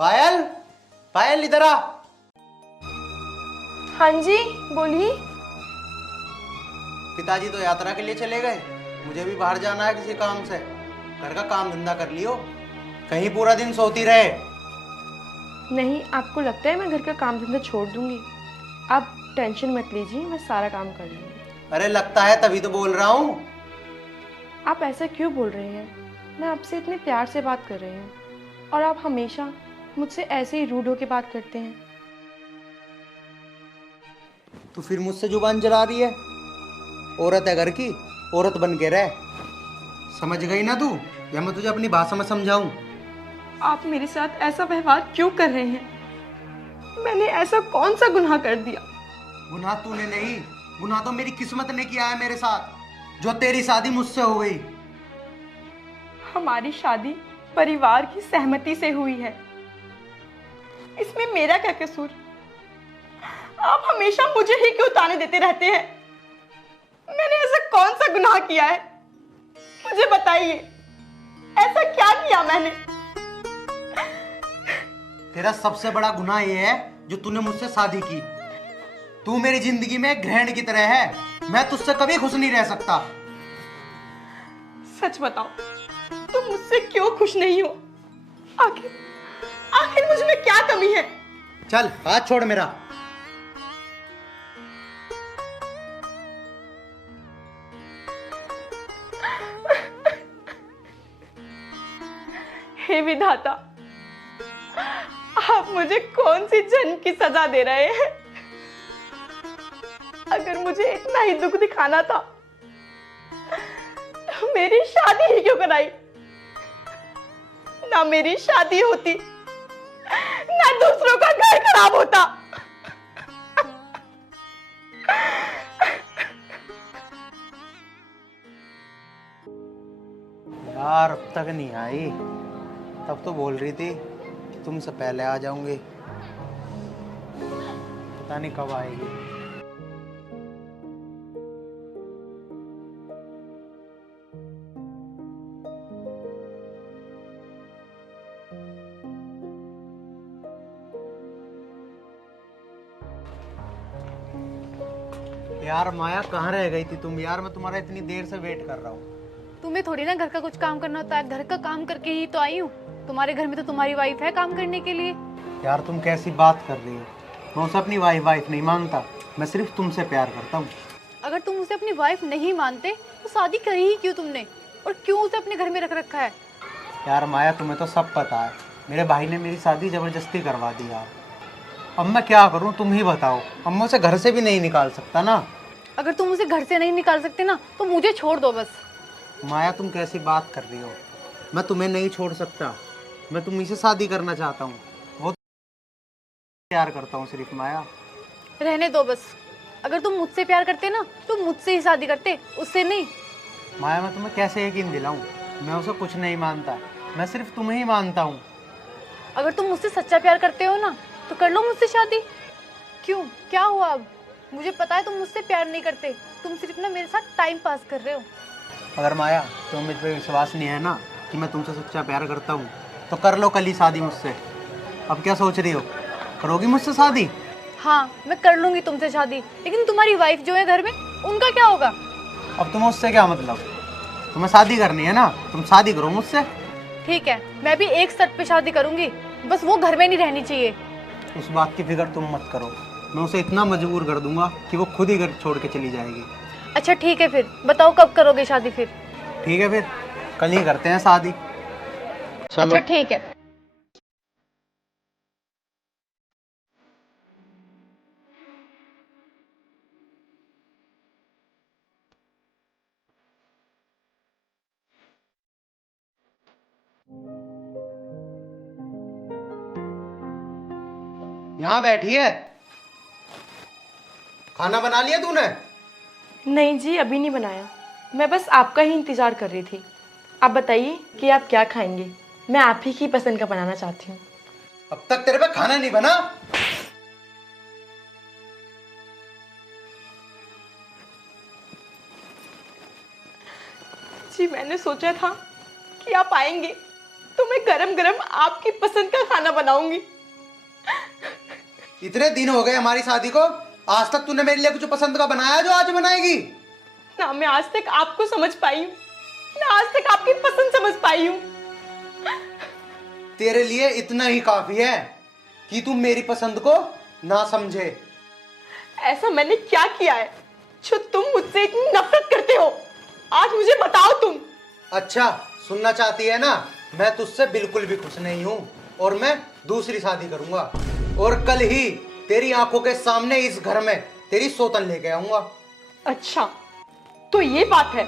पायल, पायल इधर आ। हाँ जी बोलिए। पिताजी तो यात्रा के लिए चले गए, मुझे भी बाहर जाना है किसी काम से। घर का काम धंधा कर लियो, कहीं पूरा दिन सोती रहे। नहीं, आपको लगता है मैं घर का काम धंधा छोड़ दूंगी? आप टेंशन मत लीजिए, मैं सारा काम कर लूंगी। अरे लगता है, तभी तो बोल रहा हूँ। आप ऐसा क्यों बोल रहे हैं? मैं आपसे इतने प्यार से बात कर रही हूँ, और आप हमेशा मुझसे ऐसे ही रूड होके बात करते हैं। तू फिर मुझसे जुबान चला रही है? औरत है घर की, औरत बन के रह। समझ गई ना तू, या मैं तुझे अपनी भाषा में समझाऊं? आप मेरे साथ ऐसा व्यवहार क्यों कर रहे हैं? मैंने ऐसा कौन सा गुनाह कर दिया? गुनाह तूने नहीं, गुनाह तो मेरी किस्मत ने किया है मेरे साथ, जो तेरी शादी मुझसे हो गई। हमारी शादी परिवार की सहमति से हुई है, इसमें मेरा क्या कसूर? आप हमेशा मुझे ही क्यों ताने देते रहते हैं? मैंने ऐसा कौन सा गुनाह किया है? मुझे बताइए, ऐसा क्या किया मैंने? तेरा सबसे बड़ा गुनाह यह है जो तूने मुझसे शादी की। तू मेरी जिंदगी में ग्रहण की तरह है, मैं तुझसे कभी खुश नहीं रह सकता। सच बताओ, तुम मुझसे क्यों खुश नहीं हो? आखिर मुझ में क्या कमी है? चल हाथ छोड़ मेरा। हे विधाता, आप मुझे कौन सी जन्म की सजा दे रहे हैं? अगर मुझे इतना ही दुख दिखाना था तो मेरी शादी ही क्यों कराई? ना मेरी शादी होती, ना दूसरों का घर खराब होता। यार अब तक नहीं आई, तब तो बोल रही थी कि तुमसे पहले आ जाऊंगी, पता नहीं कब आएगी। यार माया कहाँ रह गई थी तुम यार, मैं तुम्हारा इतनी देर से वेट कर रहा हूँ। तुम्हें थोड़ी ना घर का कुछ काम करना होता है, घर का काम करके ही तो आई हूँ। तुम्हारे घर में तो तुम्हारी वाइफ है काम करने के लिए। यार तुम कैसी बात कर रही हो, मैं उसे अपनी वाइफ नहीं मानता, मैं सिर्फ तुमसे प्यार करता हूँ। अगर तुम उसे अपनी वाइफ नहीं मानते तो शादी करी ही क्यों तुमने, और क्यों उसे अपने घर में रख रखा है? यार माया तुम्हें तो सब पता है, मेरे भाई ने मेरी शादी जबरदस्ती करवा दी यार। अब मैं क्या करूँ तुम ही बताओ, अब मैं उसे घर से भी नहीं निकाल सकता ना। अगर तुम उसे घर से नहीं निकाल सकते ना तो मुझे छोड़ दो बस। माया तुम कैसी बात कर रही हो, मैं तुम्हें नहीं छोड़ सकता, मैं तुम्ही से शादी करना चाहता हूँ, वो प्यार करता हूँ सिर्फ माया। रहने दो बस। अगर तुम मुझसे प्यार करते ना तो मुझसे ही शादी करते, उससे नहीं। माया मैं तुम्हें कैसे यकीन दिलाऊं, मैं उसे कुछ नहीं मानता, मैं सिर्फ तुम्हें ही मानता हूँ। अगर तुम मुझसे सच्चा प्यार करते हो ना तो कर लो मुझसे शादी। क्यों, क्या हुआ अब? मुझे पता है तुम मुझसे प्यार नहीं करते, तुम सिर्फ ना मेरे साथ टाइम पास कर रहे हो। अगर माया तुम्हें मुझ पर विश्वास नहीं है ना कि मैं तुमसे सच्चा प्यार करता हूँ तो कर लो कल ही शादी मुझसे। अब क्या सोच रही हो, करोगी मुझसे शादी? हाँ मैं कर लूंगी तुमसे शादी, लेकिन तुम्हारी वाइफ जो है घर में उनका क्या होगा? अब तुम्हें उससे क्या मतलब, तुम्हें शादी करनी है ना, तुम शादी करो मुझसे। ठीक है, मैं भी एक शर्त पे शादी करूंगी, बस वो घर में नहीं रहनी चाहिए। उस बात की फिक्र तुम मत करो, मैं उसे इतना मजबूर कर दूंगा कि वो खुद ही घर छोड़ के चली जाएगी। अच्छा ठीक है, फिर बताओ कब करोगे शादी? फिर ठीक है, फिर कल ही करते हैं शादी। अच्छा ठीक है। यहाँ बैठी है, खाना बना लिया तूने? नहीं जी, अभी नहीं बनाया, मैं बस आपका ही इंतजार कर रही थी। आप बताइए कि आप क्या खाएंगे, मैं आप ही की पसंद का बनाना चाहती हूँ। अब तक तेरे पे खाना नहीं बना? जी मैंने सोचा था कि आप आएंगे तो मैं गरम गरम आपकी पसंद का खाना बनाऊंगी। इतने दिन हो गए हमारी शादी को, आज तक तूने मेरे लिए कुछ पसंद का बनाया जो आज बनाएगी? ना मैं आज तक आपको समझ पाई हूँ, ना आज तक आपकी पसंद समझ पाई हूँ। तेरे लिए इतना ही काफी है कि तुम मेरी पसंद को ना समझे। ऐसा मैंने क्या किया है जो तुम मुझसे इतनी नफरत करते हो? आज मुझे बताओ तुम। अच्छा सुनना चाहती है ना, मैं तुझसे बिल्कुल भी खुश नहीं हूँ और मैं दूसरी शादी करूंगा, और कल ही तेरी आंखों के सामने इस घर में तेरी सौतन लेके आऊंगा। अच्छा तो ये बात है,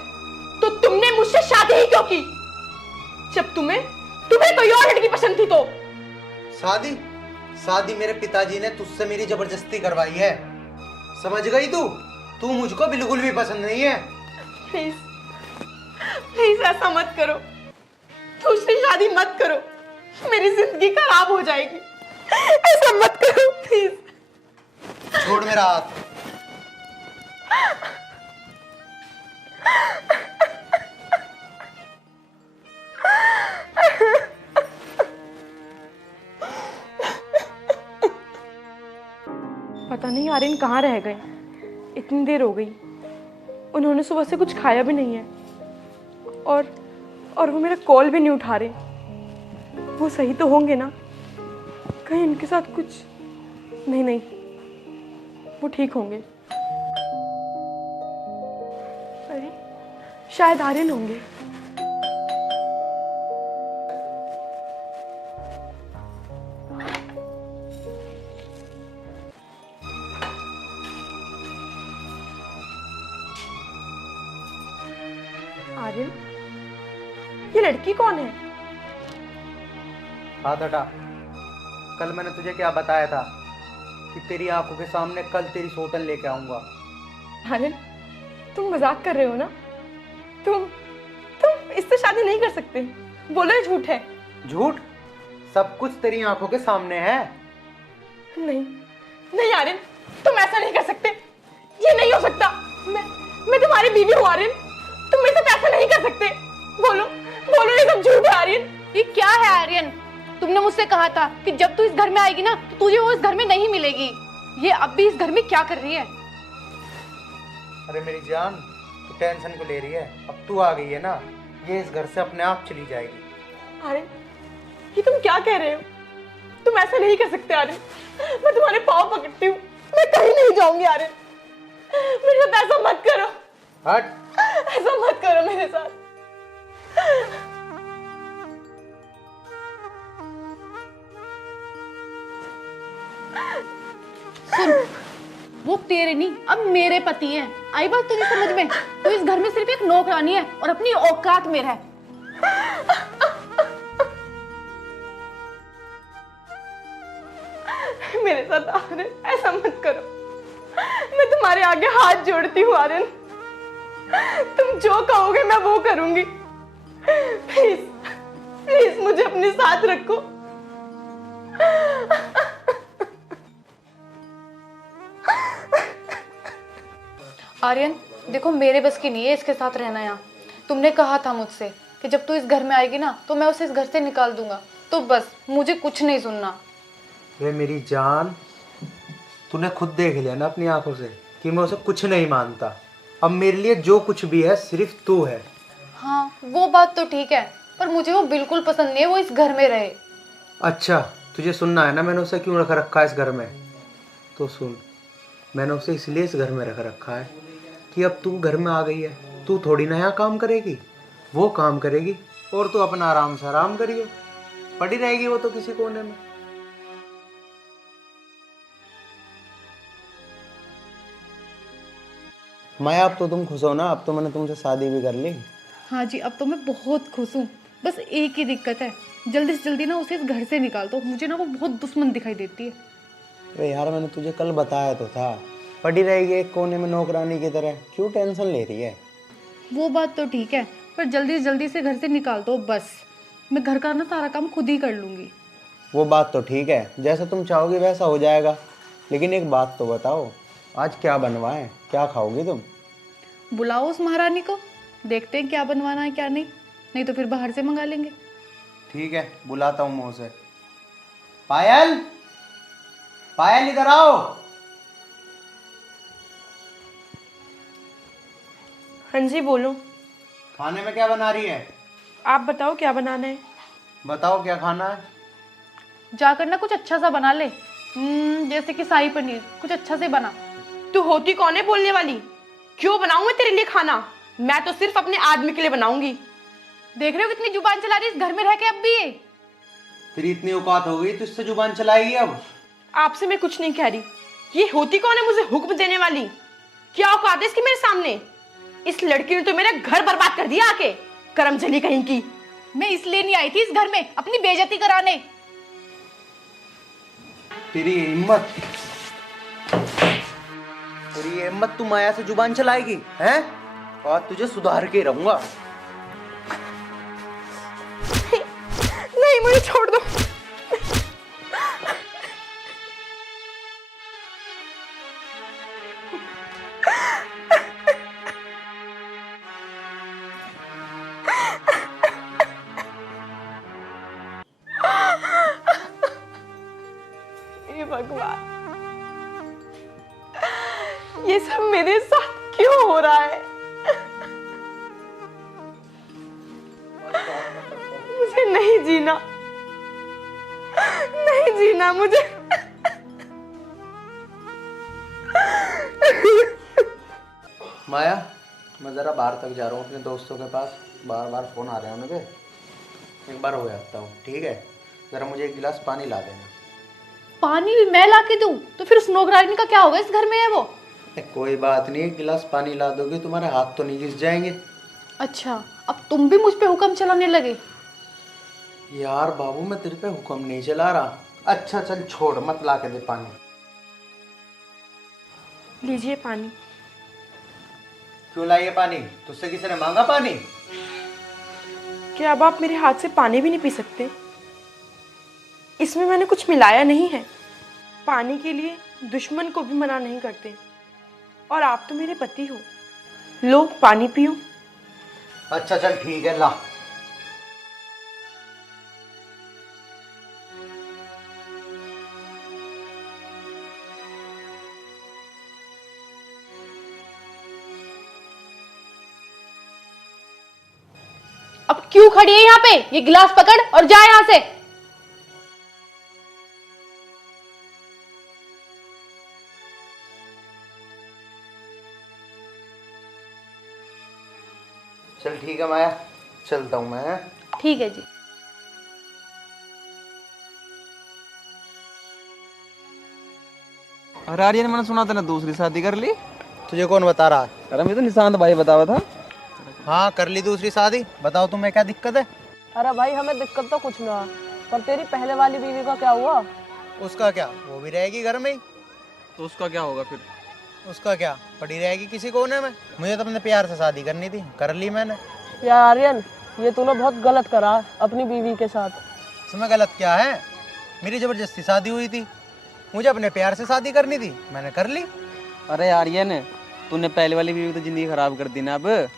तो तुमने मुझसे शादी ही क्यों की? जब तुम्हें कोई और लड़की पसंद थी तो? शादी मेरे पिताजी ने तुझसे मेरी जबरदस्ती करवाई है, समझ गई तू मुझको बिल्कुल भी पसंद नहीं है। प्लीज प्लीज ऐसा मत करो, दूसरी शादी मत करो, मेरी जिंदगी खराब हो जाएगी। ऐसा मत करो प्लीज। छोड़ मेरा हाथ। पता नहीं आर्यन कहाँ रह गए, इतनी देर हो गई, उन्होंने सुबह से कुछ खाया भी नहीं है, और वो मेरा कॉल भी नहीं उठा रहे। वो सही तो होंगे ना? कहीं उनके साथ कुछ नहीं, वो ठीक होंगे। अरे शायद आर्यन होंगे। आर्यन, ये लड़की कौन है? हाथ हटा। कल मैंने तुझे क्या बताया था कि तेरी आंखों के सामने कल तेरी सौतन लेके आऊंगा। आर्यन, तुम मजाक कर रहे हो ना? तुम इससे शादी नहीं कर सकते, बोलो ये झूठ है। झूठ? सब कुछ तेरी आंखों के सामने है। नहीं आर्यन, तुम ऐसा नहीं कर सकते, ये नहीं हो सकता। मैं तुम्हारी बीवी हूँ आर्यन, तुम मेरे साथ ऐसा नहीं कर सकते। बोलो ये सब झूठ है आर्यन। ये क्या है आर्यन? तुमने मुझसे कहा था कि जब तू इस घर में आएगी ना तो तुझे वो इस घर में नहीं मिलेगी। ये अब भी इस घर में क्या कर रही है? अरे मेरी जान, तू टेंशन क्यों ले रही है? अब तू आ गई है ना, ये इस घर से अपने आप चली जाएगी। अरे ये तुम क्या कह रहे हो? तुम ऐसा नहीं कर सकते आर्यन। मैं तुम्हारे पाँव पकड़ती हूँ, मैं कहीं नहीं जाऊंगी आर्यन। मेरे साथ ऐसा मत करो। हट। ऐसा मत करो मेरे साथ। सुन, वो तेरे नहीं अब मेरे पति हैं। आई बात तुझे समझ में? तू इस घर में सिर्फ एक नौकरानी है और अपनी औकात में रह। मेरे साथ आर्यन ऐसा मत करो। मैं तुम्हारे आगे हाथ जोड़ती हूँ आर्यन। तुम जो कहोगे मैं वो करूंगी। प्लीज प्लीज मुझे अपने साथ रखो। आर्यन देखो, मेरे बस की नहीं है इसके साथ रहना। यहाँ तुमने कहा था मुझसे कि जब तू इस घर में आएगी ना तो मैं उसे इस घर से निकाल दूंगा, तो बस मुझे कुछ नहीं सुनना। वे मेरी जान, तूने खुद देख लिया ना अपनी आंखों से कि मैं उसे कुछ नहीं मानता। अब मेरे लिए जो कुछ भी है सिर्फ तू है। हाँ वो बात तो ठीक है, पर मुझे वो बिल्कुल पसंद नहीं है वो इस घर में रहे। अच्छा, तुझे सुनना है ना मैंने उसे क्यों रख रखा है इस घर में? तो सुन, मैंने उसे इसलिए इस घर में रख रखा है कि अब तू घर में आ गई है, तू थोड़ी ना यहाँ काम करेगी, वो काम करेगी और तू अपना आराम से आराम करियो। पड़ी रहेगी वो तो किसी कोने में। माया, अब तो तुम खुश हो ना? अब तो मैंने तुमसे शादी भी कर ली। हाँ जी, अब तो मैं बहुत खुश हूँ। बस एक ही दिक्कत है, जल्दी से जल्दी ना उसे इस घर से निकाल दो। मुझे ना वो बहुत दुश्मन दिखाई देती है। अरे यार, मैंने तुझे कल बताया तो था, पड़ी रहेगी एक कोने में नौकरानी की तरह। क्यों टेंशन ले रही है? वो बात तो ठीक है, पर जल्दी से जल्दी से घर से निकाल दो बस। मैं घर का ना सारा काम खुद ही कर लूँगी। वो बात तो ठीक है, जैसा तुम चाहोगी वैसा हो जाएगा। लेकिन एक बात तो बताओ, आज क्या बनवाएं? क्या खाओगी तुम? बुलाओ उस महारानी को, देखते हैं क्या बनवाना है क्या नहीं, नहीं तो फिर बाहर से मंगा लेंगे। ठीक है, बुलाता हूँ मुँह से। पायल, पायल इधर आओ। हाँ जी बोलो। खाने में क्या बना रही है? आप बताओ क्या बनाना है। बताओ क्या खाना है? जाकर ना कुछ अच्छा सा बना ले, जैसे कि शाही पनीर, कुछ अच्छा से बना। तू होती कौन है बोलने वाली? क्यों बनाऊं मैं तेरे लिए खाना? मैं तो सिर्फ अपने आदमी के लिए बनाऊंगी। देख रहे हो कितनी जुबान चला रही इस घर में रह के अब भी ये। तेरी इतनी औकात हो गई तो इससे जुबान चलाएगी अब? आपसे मैं कुछ नहीं कह रही। ये होती कौन है मुझे हुक्म देने वाली? क्या औकात है इसकी मेरे सामने? इस लड़की ने तो मेरा घर बर्बाद कर दिया आके, करमजली कहीं की। मैं इसलिए नहीं आई थी इस घर में अपनी बेइज्जती कराने। तेरी हिम्मत, तेरी हिम्मत, तू माया से जुबान चलाएगी हैं? और तुझे सुधार के रहूंगा। नहीं, मुझे छोड़ दो। हे भगवान, ये सब मेरे साथ क्यों हो रहा है? मुझे नहीं जीना, नहीं जीना मुझे। माया, मैं जरा बाहर तक जा रहा हूँ अपने दोस्तों के पास, बार बार फोन आ रहे हैं उनके। एक बार हो जाता हूँ, ठीक है? जरा मुझे एक गिलास पानी ला देना। पानी भी मैं ला के दूं तो फिर उस नौकरानी का क्या होगा? इस घर में है वो। कोई बात नहीं, एक गिलास पानी ला दोगे तुम्हारे हाथ तो नहीं घिस जाएंगे। अच्छा, अब तुम भी मुझ पे हुक्म चलाने लगे। यार बाबू, मैं तेरे पे हुक्म नहीं चला रहा। अच्छा चल छोड़, मत ला के दे पानी। लीजिए पानी। क्यों लाइए पानी? तुझसे किसी ने मांगा पानी? क्या अब आप मेरे हाथ से पानी भी नहीं पी सकते? इसमें मैंने कुछ मिलाया नहीं है। पानी के लिए दुश्मन को भी मना नहीं करते, और आप तो मेरे पति हो। लो पानी पियो। अच्छा चल ठीक है, ला। क्यों खड़ी है यहाँ पे? ये गिलास पकड़ और जा यहाँ से। चल ठीक है माया, चलता हूँ मैं। ठीक है जी। अरे आर्यन, मैंने सुना था ना दूसरी शादी कर ली। तुझे कौन बता रहा है? अरे मुझे तो निशांत भाई बतावा था। हाँ कर ली दूसरी शादी। बताओ तुम्हें क्या दिक्कत है? अरे भाई हमें दिक्कत तो कुछ ना, पर तेरी पहले वाली बीवी का क्या हुआ? उसका क्या, वो भी रहेगी घर में ही। तो उसका क्या होगा फिर? उसका क्या, पड़ी रहेगी किसी कोने में। मुझे तो अपने प्यार से शादी करनी थी, कर ली मैंने। यार आर्यन, ये तूने बहुत गलत करा अपनी बीवी के साथ। इसमें गलत क्या है? मेरी जबरदस्ती शादी हुई थी, मुझे अपने प्यार से शादी करनी थी, मैंने कर ली। अरे आर्यन, तूने पहले वाली बीवी तो जिंदगी खराब कर दी ना अब।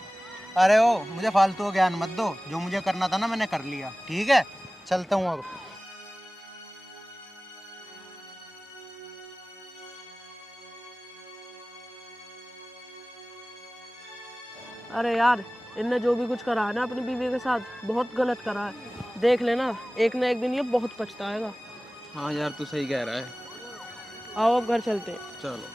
अरे ओ, मुझे फालतू ज्ञान मत दो। जो मुझे करना था ना मैंने कर लिया। ठीक है, चलता हूँ अब। अरे यार, इनने जो भी कुछ करा है ना अपनी बीवी के साथ, बहुत गलत करा है। देख लेना, एक ना एक दिन ये बहुत पछताएगा। हाँ यार, तू सही कह रहा है। आओ अब घर चलते हैं। चलो।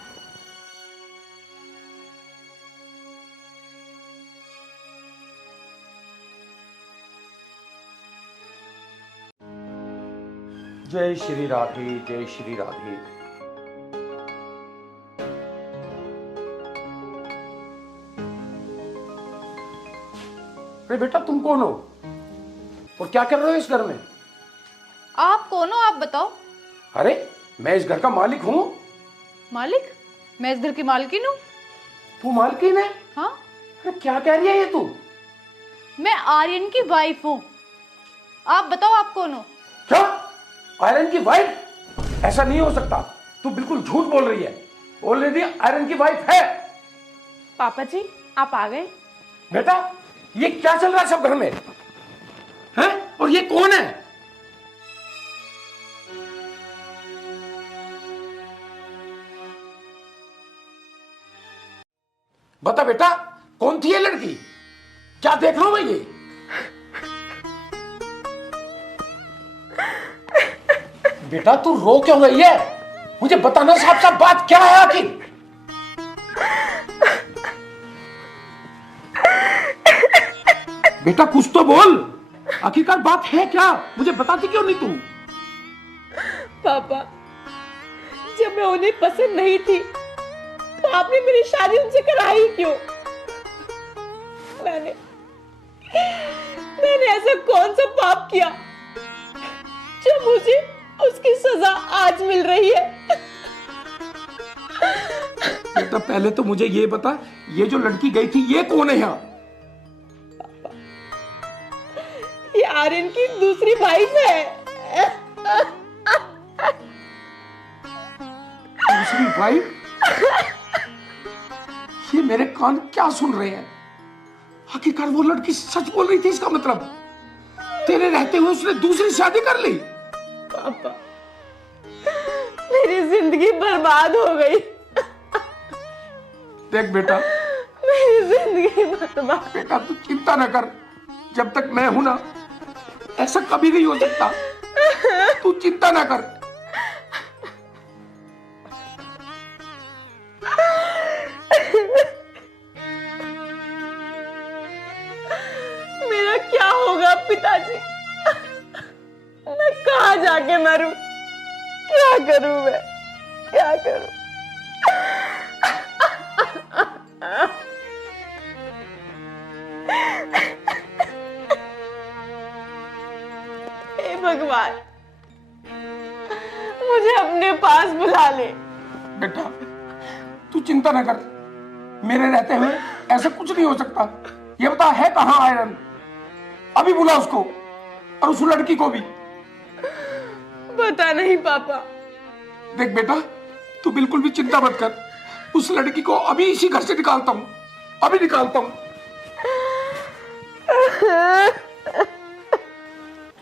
जय श्री राधे, जय श्री राधे। अरे बेटा, तुम कौन हो और क्या कर रहे हो इस घर में? आप कौन हो, आप बताओ। अरे मैं इस घर का मालिक हूँ। मालिक? मैं इस घर की मालकिन हूँ। तू मालकिन है? हाँ। अरे क्या कह रही है ये तू? मैं आर्यन की वाइफ हूँ। आप बताओ, आप कौन हो? क्या? आयरन की वाइफ? ऐसा नहीं हो सकता, तू बिल्कुल झूठ बोल रही है। ऑलरेडी आयरन की वाइफ है। पापा जी, आप आ गए? बेटा, ये क्या चल रहा है सब घर में? हैं? और ये कौन है? बता बेटा, कौन थी ये लड़की? क्या देख रहा हूं मैं ये? बेटा तू रो क्यों रही है? मुझे बताना साफ साफ बात क्या है आखिर? बेटा कुछ तो बोल, आखिरकार बात है क्या? मुझे बताती क्यों नहीं तू? पापा, जब मैं उन्हें पसंद नहीं थी तो आपने मेरी शादी उनसे कराई क्यों? मैंने ऐसा कौन सा पाप किया जो मुझे उसकी सजा आज मिल रही है? बेटा पहले तो मुझे ये बता, ये जो लड़की गई थी ये कौन है यहाँ? ये आर्यन की दूसरी वाइफ है। दूसरी वाइफ? ये मेरे कान क्या सुन रहे हैं? आखिरकार वो लड़की सच बोल रही थी, इसका मतलब तेरे रहते हुए उसने दूसरी शादी कर ली? पापा, मेरी जिंदगी बर्बाद हो गई। देख बेटा, मेरी जिंदगी बर्बाद। बेटा तू चिंता न कर, जब तक मैं हूं ना ऐसा कभी नहीं हो सकता। तू चिंता ना कर। मेरा क्या होगा पिताजी? मैं कहाँ जाके मरूं? क्या करूं मैं? क्या करूं? हे भगवान, मुझे अपने पास बुला ले। बेटा तू चिंता ना कर, मेरे रहते हुए ऐसा कुछ नहीं हो सकता। ये बता है कहाँ आयरन? अभी बुला उसको और उस लड़की को भी। पता नहीं पापा। देख बेटा, तू बिल्कुल भी चिंता मत कर, उस लड़की को अभी इसी घर से निकालता हूँ, अभी निकालता हूँ।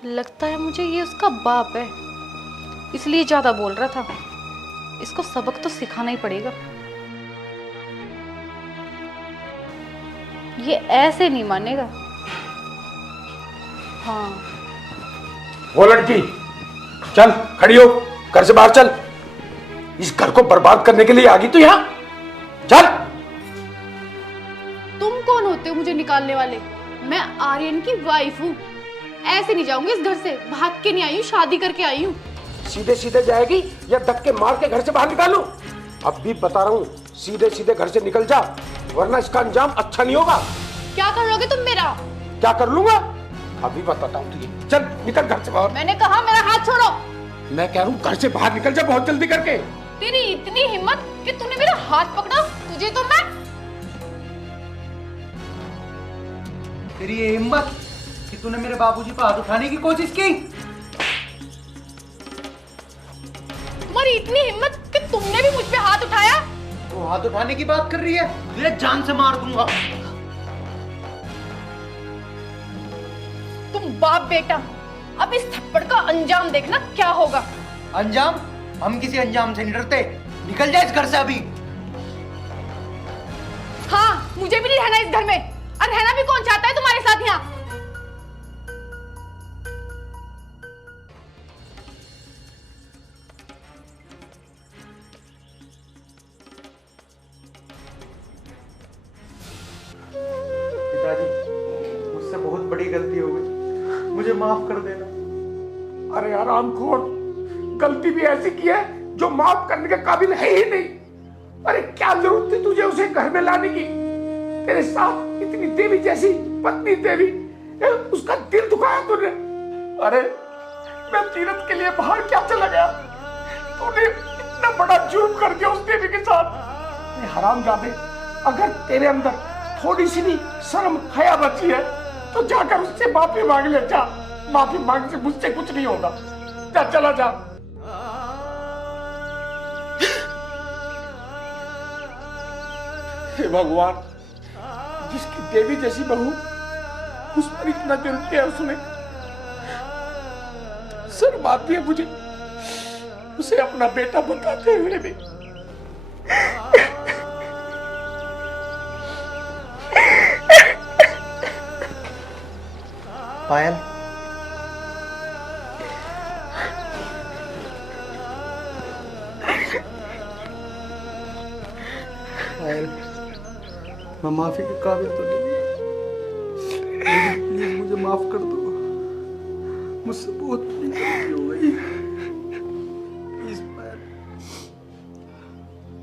लगता है मुझे ये उसका बाप है, इसलिए ज्यादा बोल रहा था। इसको सबक तो सिखाना ही पड़ेगा। ये ऐसे नहीं मानेगा। हाँ। वो लड़की चल खड़ी हो, घर से बाहर चल। इस घर को बर्बाद करने के लिए आ गई तू यहाँ? चल। तुम कौन होते हो मुझे निकालने वाले? मैं आर्यन की वाइफ हूँ। ऐसे नहीं जाऊंगी इस घर से, भाग के नहीं आई हूँ, शादी करके आई हूँ। सीधे सीधे जाएगी या धक्के मार के घर से बाहर निकालूं? अब भी बता रहा हूँ, सीधे सीधे घर से निकल जा, वरना इसका अंजाम अच्छा नहीं होगा। क्या कर लोगे तुम मेरा? क्या कर लूंगा? अभी बताता हूँ तुझे। चल निकल घर से बाहर। मैंने कहा मेरा हाथ छोड़ो। मैं कह रहा हूँ घर से बाहर निकल जा, बहुत जल्दी करके। तेरी इतनी हिम्मत कि तूने मेरा हाथ पकड़ा? तुझे तो मैं। तेरी ये हिम्मत कि तूने मेरे बाबूजी पर हाथ उठाने की कोशिश की। तुम्हारी इतनी हिम्मत कि तुमने भी मुझ पे हाथ उठाया? वो हाथ उठाने की बात कर रही है, तुझे जान से मार दूंगा। तुम बाप बेटा, अब इस थप्पड़ का अंजाम देखना क्या होगा। अंजाम? हम किसी अंजाम से नहीं डरते, निकल जा इस घर से अभी। हाँ, मुझे भी नहीं रहना इस घर में, और रहना भी कौन चाहता है तुम्हारे साथ यहाँ। पिताजी, मुझसे बहुत बड़ी गलती हो गई, मुझे माफ कर देना। अरे हरामखोर, गलती भी ऐसी की है जो माफ करने के काबिल है ही नहीं। अरे क्या जरूरत थी तुझे उसे घर में लाने की? तेरे साथ इतनी देवी जैसी पत्नी देवी, उसका दिल दुखाया तूने। अरे मैं तीरथ के लिए बाहर क्या चला गया, तूने इतना बड़ा जुर्म कर दिया उस देवी के साथ। हरामजादे, अगर तेरे अंदर थोड़ी सी भी शर्म हया बची है तो जाकर उससे माफी मांग ले। जा, माफी मांगने से मुझसे कुछ नहीं होगा। जा, चला जा। हे भगवान, जिसकी देवी जैसी बहू, उस पर इतना जुर्म किया उसने। शर्म आती है मुझे उसे अपना बेटा बताते हुए भी। पायल, पायल, मैं माफी के काबिल तो नहीं, लेकिन प्लीज मुझे माफ कर दो। मुझसे बहुत बड़ी गलती हो गई। प्लीज पायल,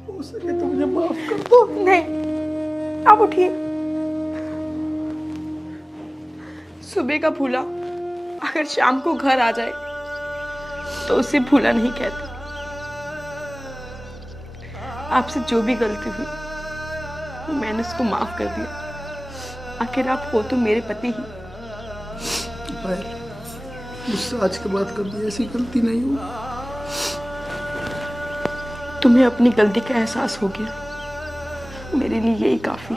हो सके तो मुझे माफ कर दो। नहीं, आप उठिए। सुबह का भूला अगर शाम को घर आ जाए तो उसे भूला नहीं कहते। आपसे जो भी गलती हुई मैंने उसको माफ कर दिया। आखिर आप हो तो मेरे पति ही। मुझसे आज के बाद कभी ऐसी गलती नहीं हो। तुम्हें अपनी गलती का एहसास हो गया, मेरे लिए यही काफी।